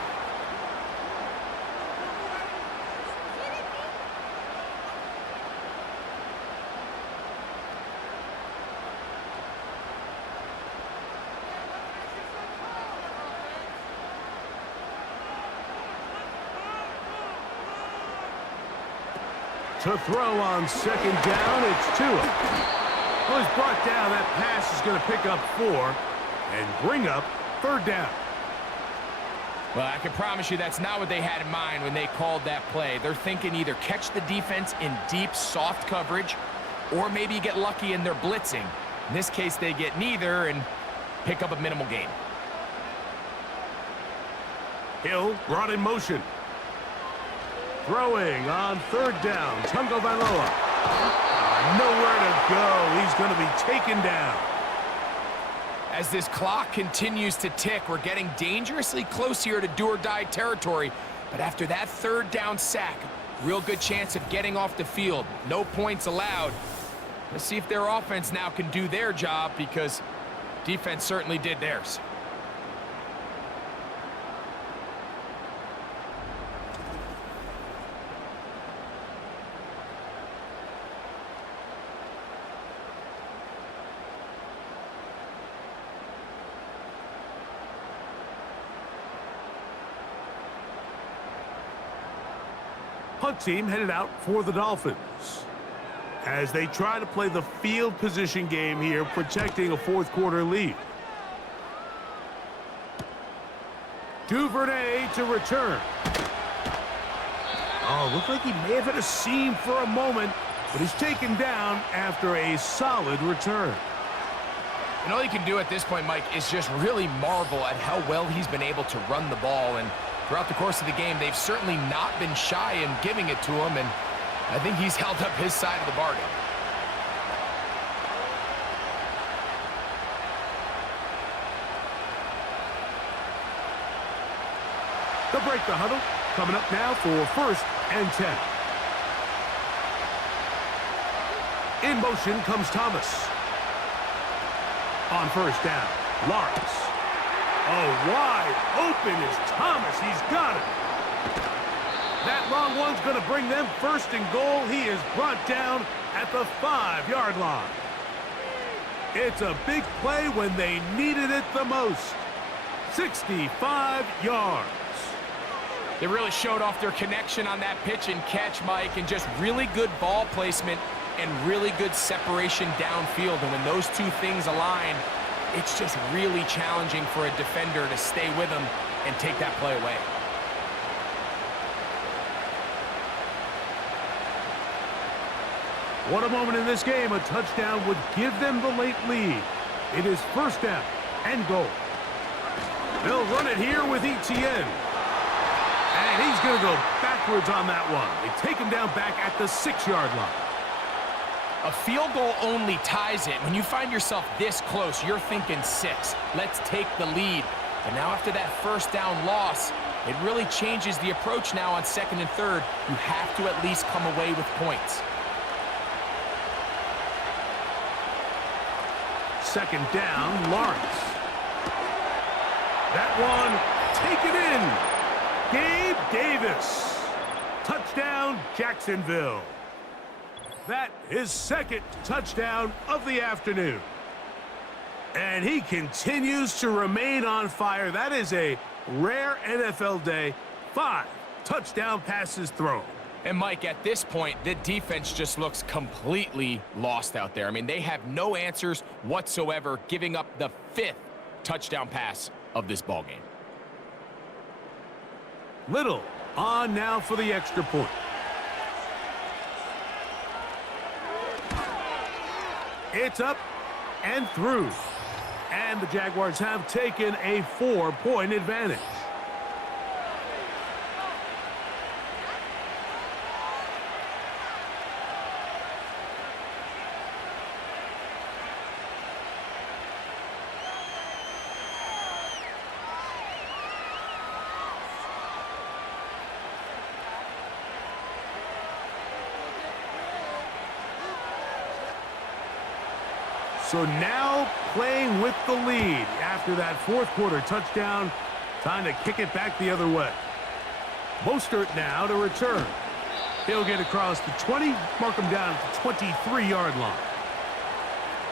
To throw on second down, it's Tua. Well, he's brought down. That pass is going to pick up 4 and bring up third down. Well, I can promise you that's not what they had in mind when they called that play. They're thinking either catch the defense in deep, soft coverage, or maybe get lucky in their blitzing. In this case, they get neither and pick up a minimal gain. Hill brought in motion. Throwing on third down, Tagovailoa. Nowhere to go. He's going to be taken down. As this clock continues to tick, we're getting dangerously close here to do-or-die territory. But after that third down sack, real good chance of getting off the field. No points allowed. Let's see if their offense now can do their job, because defense certainly did theirs. Punt team headed out for the Dolphins as they try to play the field position game here, protecting a fourth quarter lead. Duvernay to return. Oh, looked like he may have hit a seam for a moment, but he's taken down after a solid return. And all you can do at this point, Mike, is just really marvel at how well he's been able to run the ball. And throughout the course of the game, they've certainly not been shy in giving it to him, and I think he's held up his side of the bargain. They'll break the huddle. Coming up now for 1st and 10. In motion comes Thomas. On first down, Lawrence. Oh, wide open is Thomas. He's got it. That long one's going to bring them 1st and goal. He is brought down at the 5-yard line. It's a big play when they needed it the most. 65 yards. They really showed off their connection on that pitch and catch, Mike, and just really good ball placement and really good separation downfield. And when those two things align, it's just really challenging for a defender to stay with him and take that play away. What a moment in this game. A touchdown would give them the late lead. It is 1st down and goal. They'll run it here with Etienne. And he's going to go backwards on that one. They take him down back at the 6-yard line. A field goal only ties it. When you find yourself this close, you're thinking 6. Let's take the lead. But now after that first down loss, it really changes the approach now on 2nd and 3rd. You have to at least come away with points. 2nd down, Lawrence. That one taken in. Gabe Davis. Touchdown, Jacksonville. That is second touchdown of the afternoon. And he continues to remain on fire. That is a rare NFL day. 5 touchdown passes thrown. And Mike, at this point, the defense just looks completely lost out there. I mean, they have no answers whatsoever, giving up the 5th touchdown pass of this ballgame. Little on now for the extra point. It's up and through. And the Jaguars have taken a 4-point advantage. So now playing with the lead after that fourth quarter touchdown. Time to kick it back the other way. Mostert now to return. He'll get across the 20, mark him down at the 23-yard line.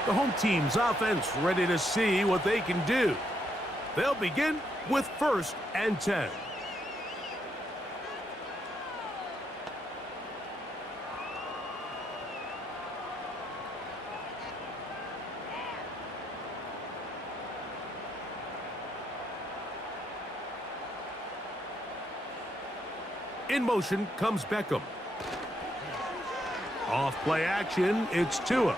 The home team's offense ready to see what they can do. They'll begin with 1st and 10. In motion comes Beckham. Off play action, it's Tua.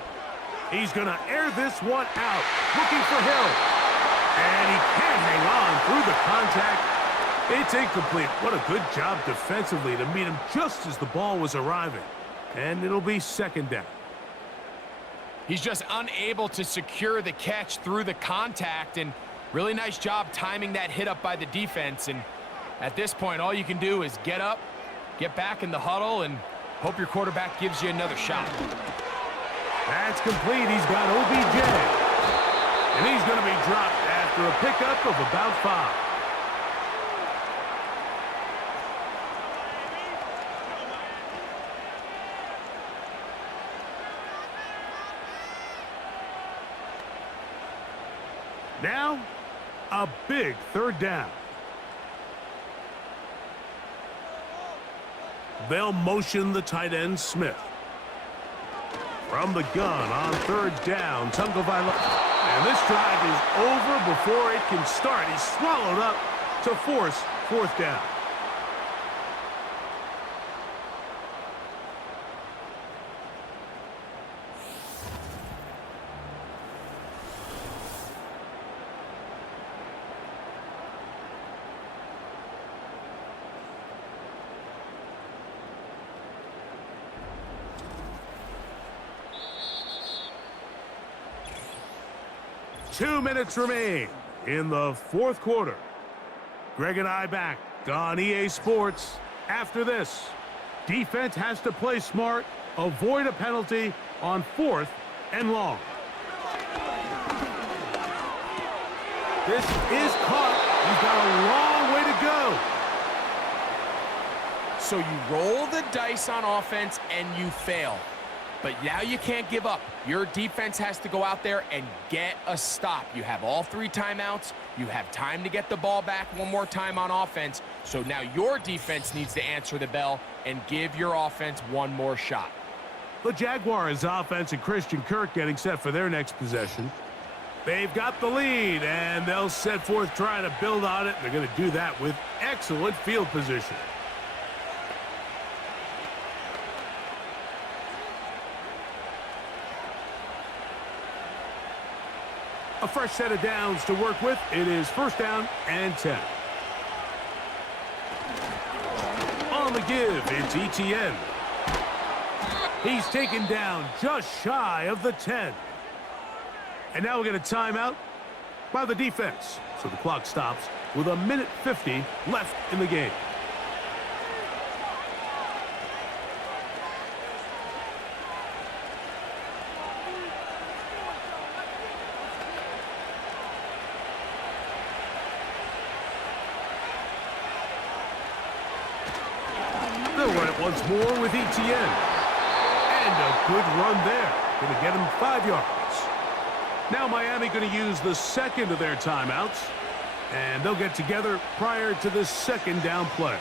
He's going to air this one out, looking for Hill. And he can't hang on through the contact. It's incomplete. What a good job defensively to meet him just as the ball was arriving. And it'll be 2nd down. He's just unable to secure the catch through the contact, and really nice job timing that hit up by the defense. And at this point, all you can do is get up, get back in the huddle, and hope your quarterback gives you another shot. That's complete. He's got OBJ. And he's going to be dropped after a pickup of about 5. Now, a big 3rd down. They'll motion the tight end, Smith. From the gun on 3rd down, Tagovailoa. And this drive is over before it can start. He's swallowed up to force 4th down. Two minutes remain in the 4th quarter. Greg and I back on EA Sports. After this, defense has to play smart, avoid a penalty on 4th and long. This is caught. He's got a long way to go. So you roll the dice on offense and you fail. But now you can't give up. Your defense has to go out there and get a stop. You have all 3 timeouts. You have time to get the ball back one more time on offense. So now your defense needs to answer the bell and give your offense one more shot. The Jaguars offense and Christian Kirk getting set for their next possession. They've got the lead, and they'll set forth trying to build on it. They're going to do that with excellent field position. A fresh set of downs to work with. It is 1st down and 10. On the give, it's Etienne. He's taken down just shy of the 10. And now we get a timeout by the defense. So the clock stops with 1:50 left in the game. They'll run run it once more with ETN. And a good run there. Going to get him 5 yards. Now Miami going to use the second of their timeouts. And they'll get together prior to the second down play.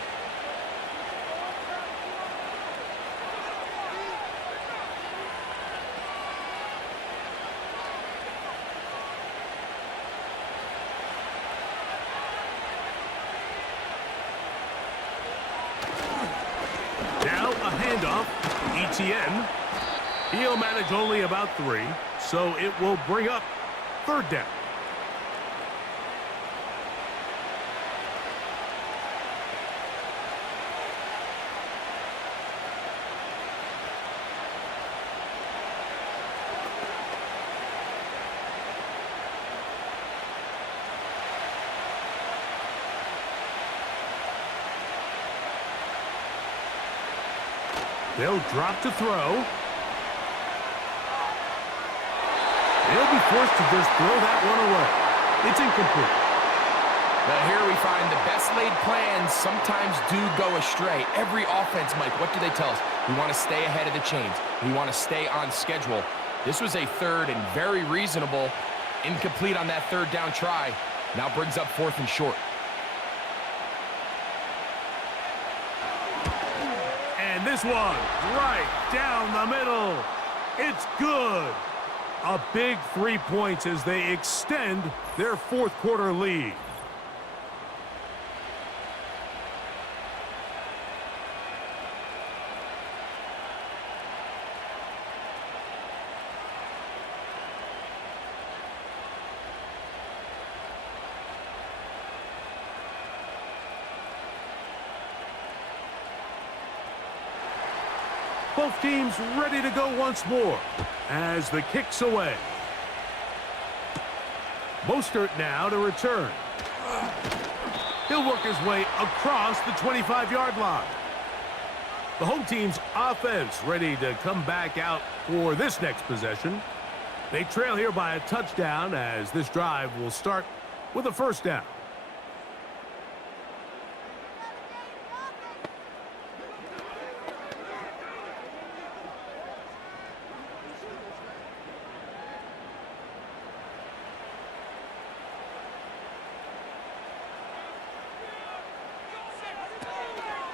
Now a handoff. ETN. He'll manage only about 3, so it will bring up 3rd down. They'll drop to throw. They'll be forced to just throw that one away. It's incomplete. Now here we find the best laid plans sometimes do go astray. Every offense, Mike, what do they tell us? We want to stay ahead of the chains. We want to stay on schedule. This was a 3rd and very reasonable. Incomplete on that 3rd down try. Now brings up 4th and short. And this one, right down the middle. It's good. A big 3 points as they extend their 4th quarter lead. Both teams ready to go once more as the kick's away. Mostert now to return. He'll work his way across the 25-yard line. The home team's offense ready to come back out for this next possession. They trail here by a touchdown as this drive will start with a 1st down.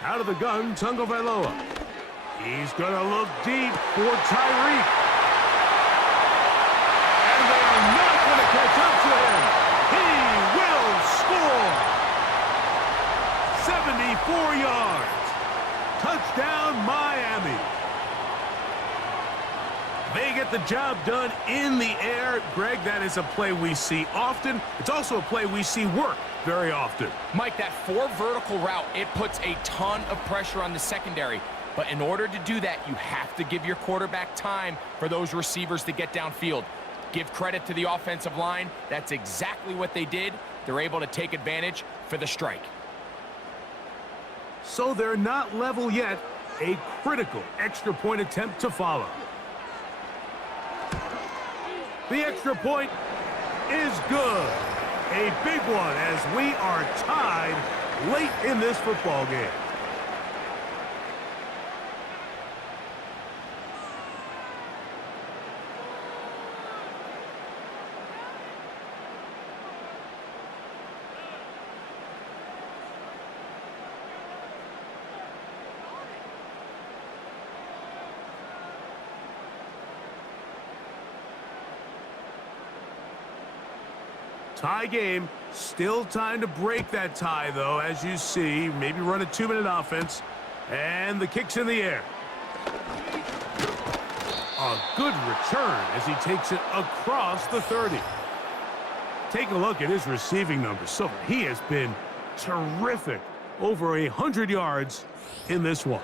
Out of the gun, Tagovailoa. He's going to look deep for Tyreek. And they are not going to catch up to him. He will score. 74 yards. Touchdown, Miami. They get the job done in the air. Greg, that is a play we see often. It's also a play we see work very often. Mike, that 4 vertical route, it puts a ton of pressure on the secondary. But in order to do that, you have to give your quarterback time for those receivers to get downfield. Give credit to the offensive line. That's exactly what they did. They're able to take advantage for the strike. So they're not level yet. A critical extra point attempt to follow. The extra point is good. A big one as we are tied late in this football game. Tie game. Still time to break that tie, though, as you see. Maybe run a 2-minute offense. And the kick's in the air. A good return as he takes it across the 30. Take a look at his receiving numbers. So he has been terrific. Over 100 yards in this one.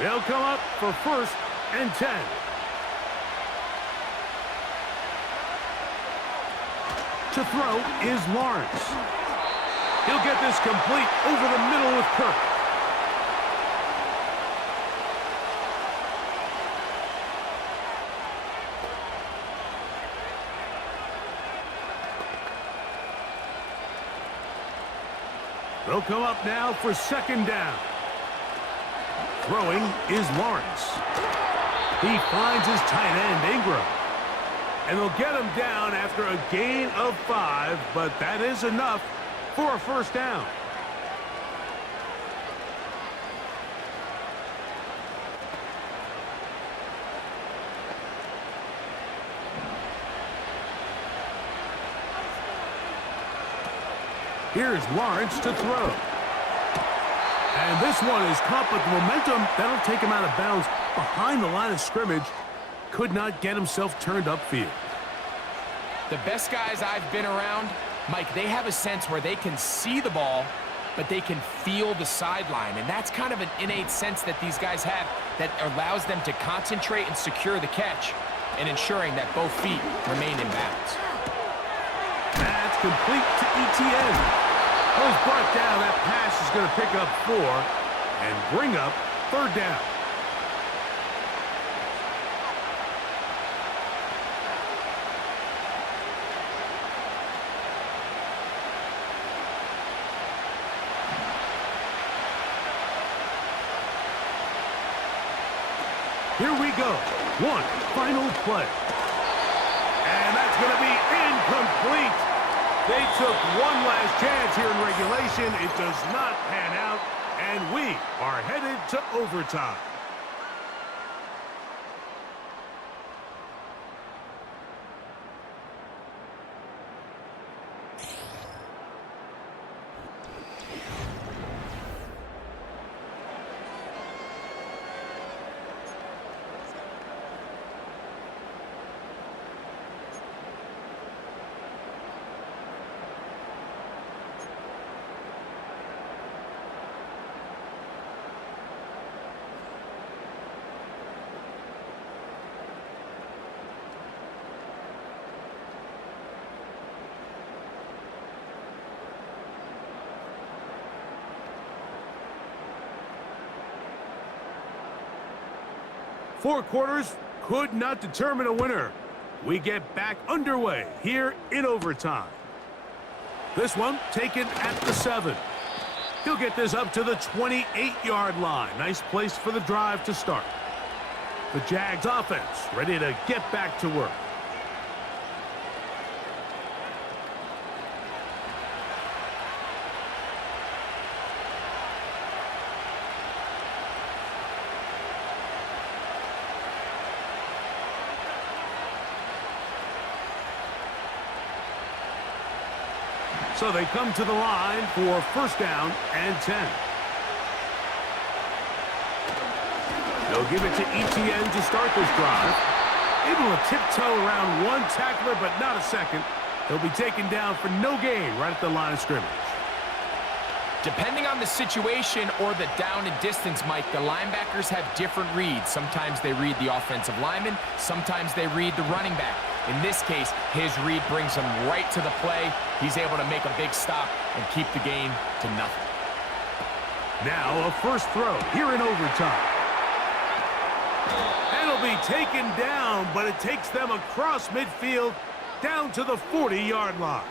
They'll come up for 1st and 10. To throw is Lawrence. He'll get this complete over the middle with Kirk. They'll come up now for second down. Throwing is Lawrence. He finds his tight end, Ingram. And they'll get him down after a gain of 5, but that is enough for a first down. Here's Lawrence to throw. And this one is caught, but the momentum, that'll take him out of bounds behind the line of scrimmage. Could not get himself turned upfield. The best guys I've been around, Mike, they have a sense where they can see the ball, but they can feel the sideline. And that's kind of an innate sense that these guys have that allows them to concentrate and secure the catch and ensuring that both feet remain in bounds. That's complete to ETN. Goes brought down. That pass is going to pick up 4 and bring up third down. Here we go. One final play. And that's going to be incomplete. They took one last chance here in regulation. It does not pan out, and we are headed to overtime. Four quarters could not determine a winner. We get back underway here in overtime. This one taken at the 7. He'll get this up to the 28-yard line. Nice place for the drive to start. The Jags offense ready to get back to work. So they come to the line for first down and 10. They'll give it to ETN to start this drive. Able to tiptoe around one tackler, but not a second. He'll be taken down for no gain right at the line of scrimmage. Depending on the situation or the down and distance, Mike, the linebackers have different reads. Sometimes they read the offensive lineman. Sometimes they read the running back. In this case, his read brings him right to the play. He's able to make a big stop and keep the gain to nothing. Now a first throw here in overtime. That'll be taken down, but it takes them across midfield down to the 40-yard line.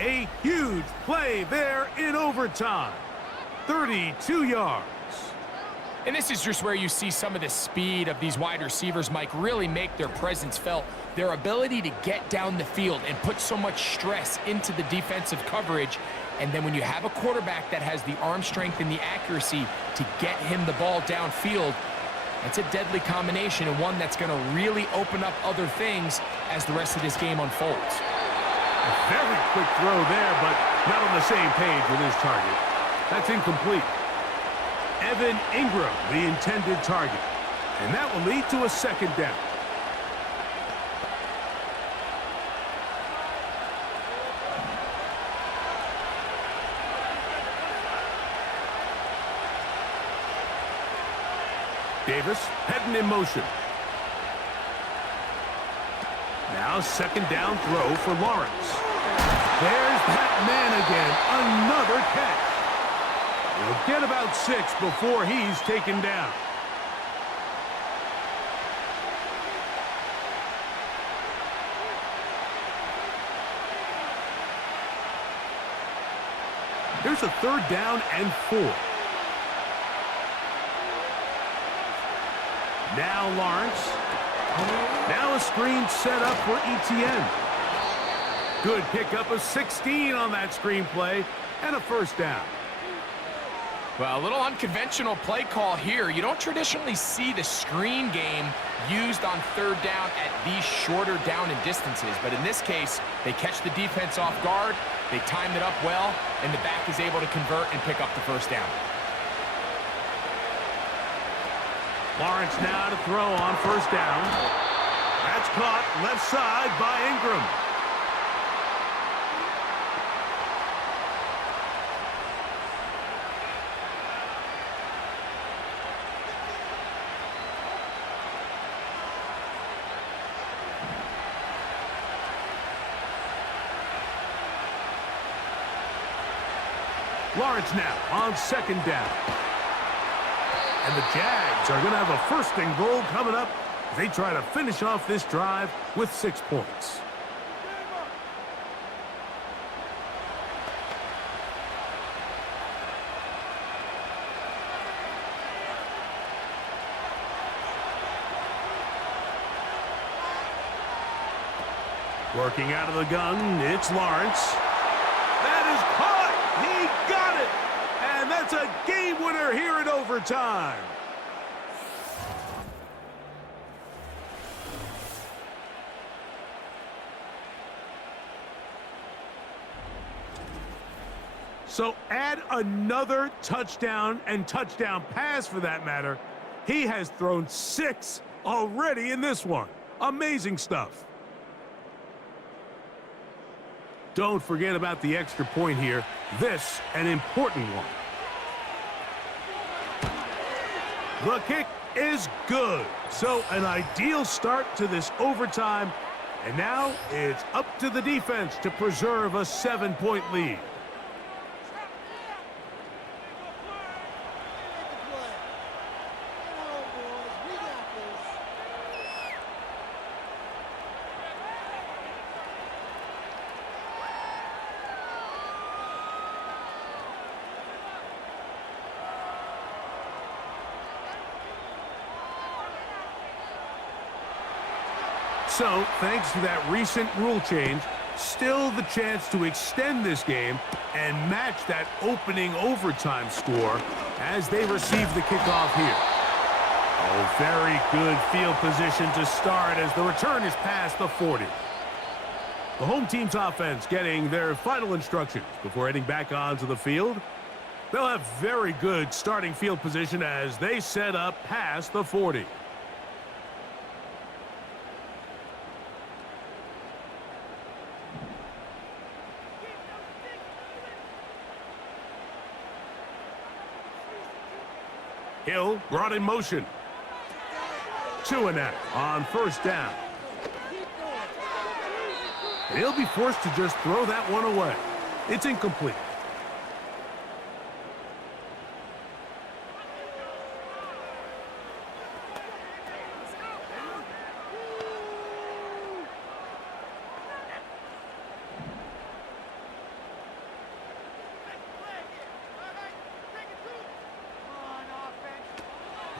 A huge play there in overtime. 32 yards. And this is just where you see some of the speed of these wide receivers, Mike, really make their presence felt. Their ability to get down the field and put so much stress into the defensive coverage. And then when you have a quarterback that has the arm strength and the accuracy to get him the ball downfield, that's a deadly combination and one that's going to really open up other things as the rest of this game unfolds. A very quick throw there, but not on the same page with his target. That's incomplete. Evan Ingram, the intended target. And that will lead to a second down. Davis heading in motion. Now second down throw for Lawrence. There's that man again. Another catch. He'll get about 6 before he's taken down. Here's a 3rd down and 4. Now Lawrence. Now a screen set up for Etienne. Good pickup of 16 on that screen play and a 1st down. Well, a little unconventional play call here. You don't traditionally see the screen game used on 3rd down at these shorter down and distances. But in this case, they catch the defense off guard, they timed it up well, and the back is able to convert and pick up the 1st down. Lawrence now to throw on 1st down. That's caught left side by Ingram. Lawrence now on 2nd down. And the Jags are going to have a 1st and goal coming up as they try to finish off this drive with 6 points. Working out of the gun, it's Lawrence. That is caught! He got it! And that's a game winner here in overtime. So add another touchdown and touchdown pass for that matter. He has thrown 6 already in this one. Amazing stuff. Don't forget about the extra point here. This, an important one. The kick is good. So an ideal start to this overtime. And now it's up to the defense to preserve a 7-point lead. So, thanks to that recent rule change, still the chance to extend this game and match that opening overtime score as they receive the kickoff here. Oh, very good field position to start as the return is past the 40. The home team's offense getting their final instructions before heading back onto the field. They'll have very good starting field position as they set up past the 40. Hill brought in motion. 2 and out on 1st down. And he'll be forced to just throw that one away. It's incomplete.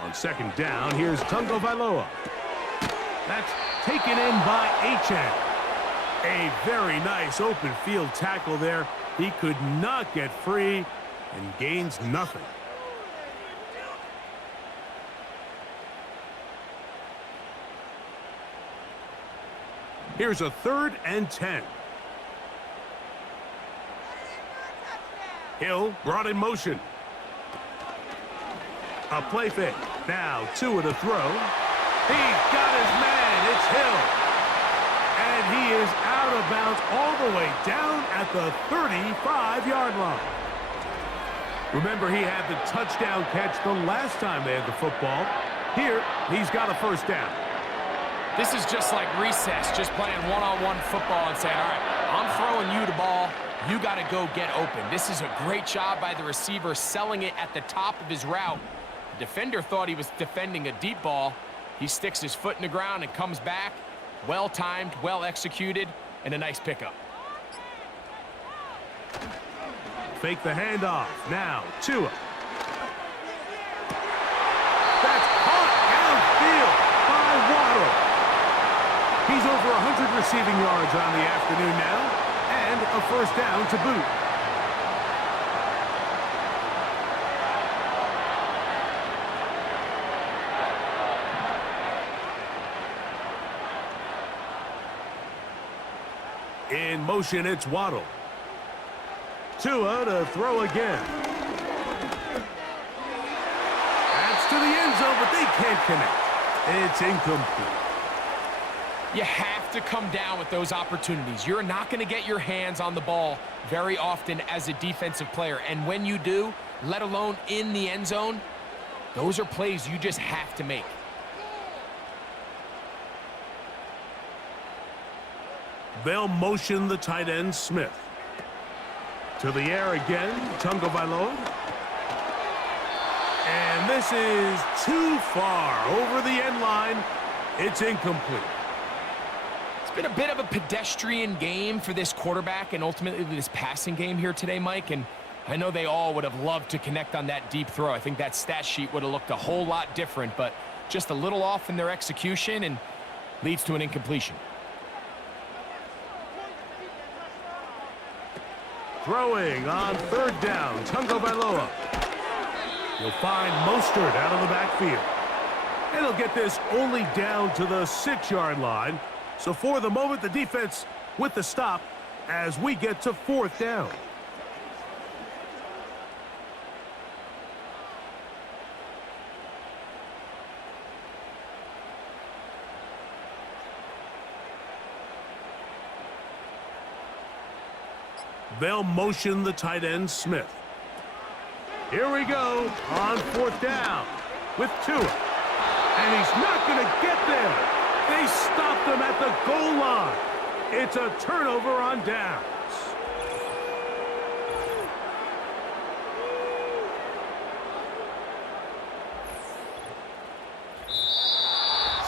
On 2nd down, here's Tagovailoa. That's taken in by Achane. A very nice open field tackle there. He could not get free and gains nothing. Here's a 3rd and 10. Hill brought in motion. A play fake. Now 2 to throw. He's got his man. It's Hill. And he is out of bounds all the way down at the 35-yard line. Remember, he had the touchdown catch the last time they had the football. Here, he's got a 1st down. This is just like recess, just playing one-on-one football and saying, all right, I'm throwing you the ball. You got to go get open. This is a great job by the receiver selling it at the top of his route. The defender thought he was defending a deep ball. He sticks his foot in the ground and comes back. Well-timed, well-executed, and a nice pickup. fake the handoff. Now, Tua. That's caught downfield by Waddle. He's over 100 receiving yards on the afternoon now, and a first down to boot. In motion, it's Waddle. Tua to throw again. That's to the end zone, but they can't connect. It's incomplete. You have to come down with those opportunities. You're not going to get your hands on the ball very often as a defensive player. And when you do, let alone in the end zone, those are plays you just have to make. They'll motion the tight end, Smith. To the air again, Tagovailoa. And this is too far over the end line. It's incomplete. It's been a bit of a pedestrian game for this quarterback and ultimately this passing game here today, Mike. And I know they all would have loved to connect on that deep throw. I think that stat sheet would have looked a whole lot different, but just a little off in their execution and leads to an incompletion. Throwing on third down, Tagovailoa. You'll find Mostert out of the backfield. And he'll get this only down to the 6-yard line. So for the moment, the defense with the stop as we get to fourth down. They'll motion the tight end, Smith. Here we go on fourth down with Tua. And he's not going to get there. They stopped him at the goal line. It's a turnover on downs.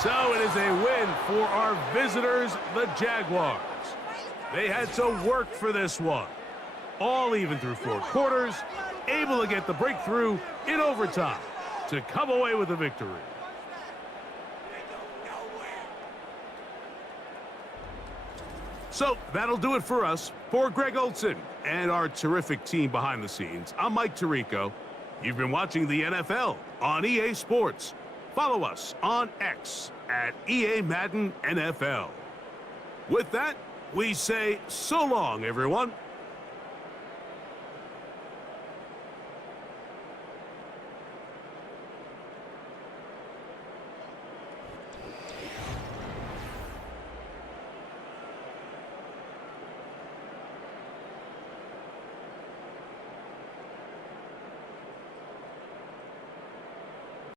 So it is a win for our visitors, the Jaguars. They had to work for this one. All even through 4 quarters, able to get the breakthrough in overtime to come away with a victory. So that'll do it for us. For Greg Olson and our terrific team behind the scenes, I'm Mike Tirico. You've been watching the NFL on EA Sports. Follow us on X at EA Madden NFL. With that, we say so long, everyone.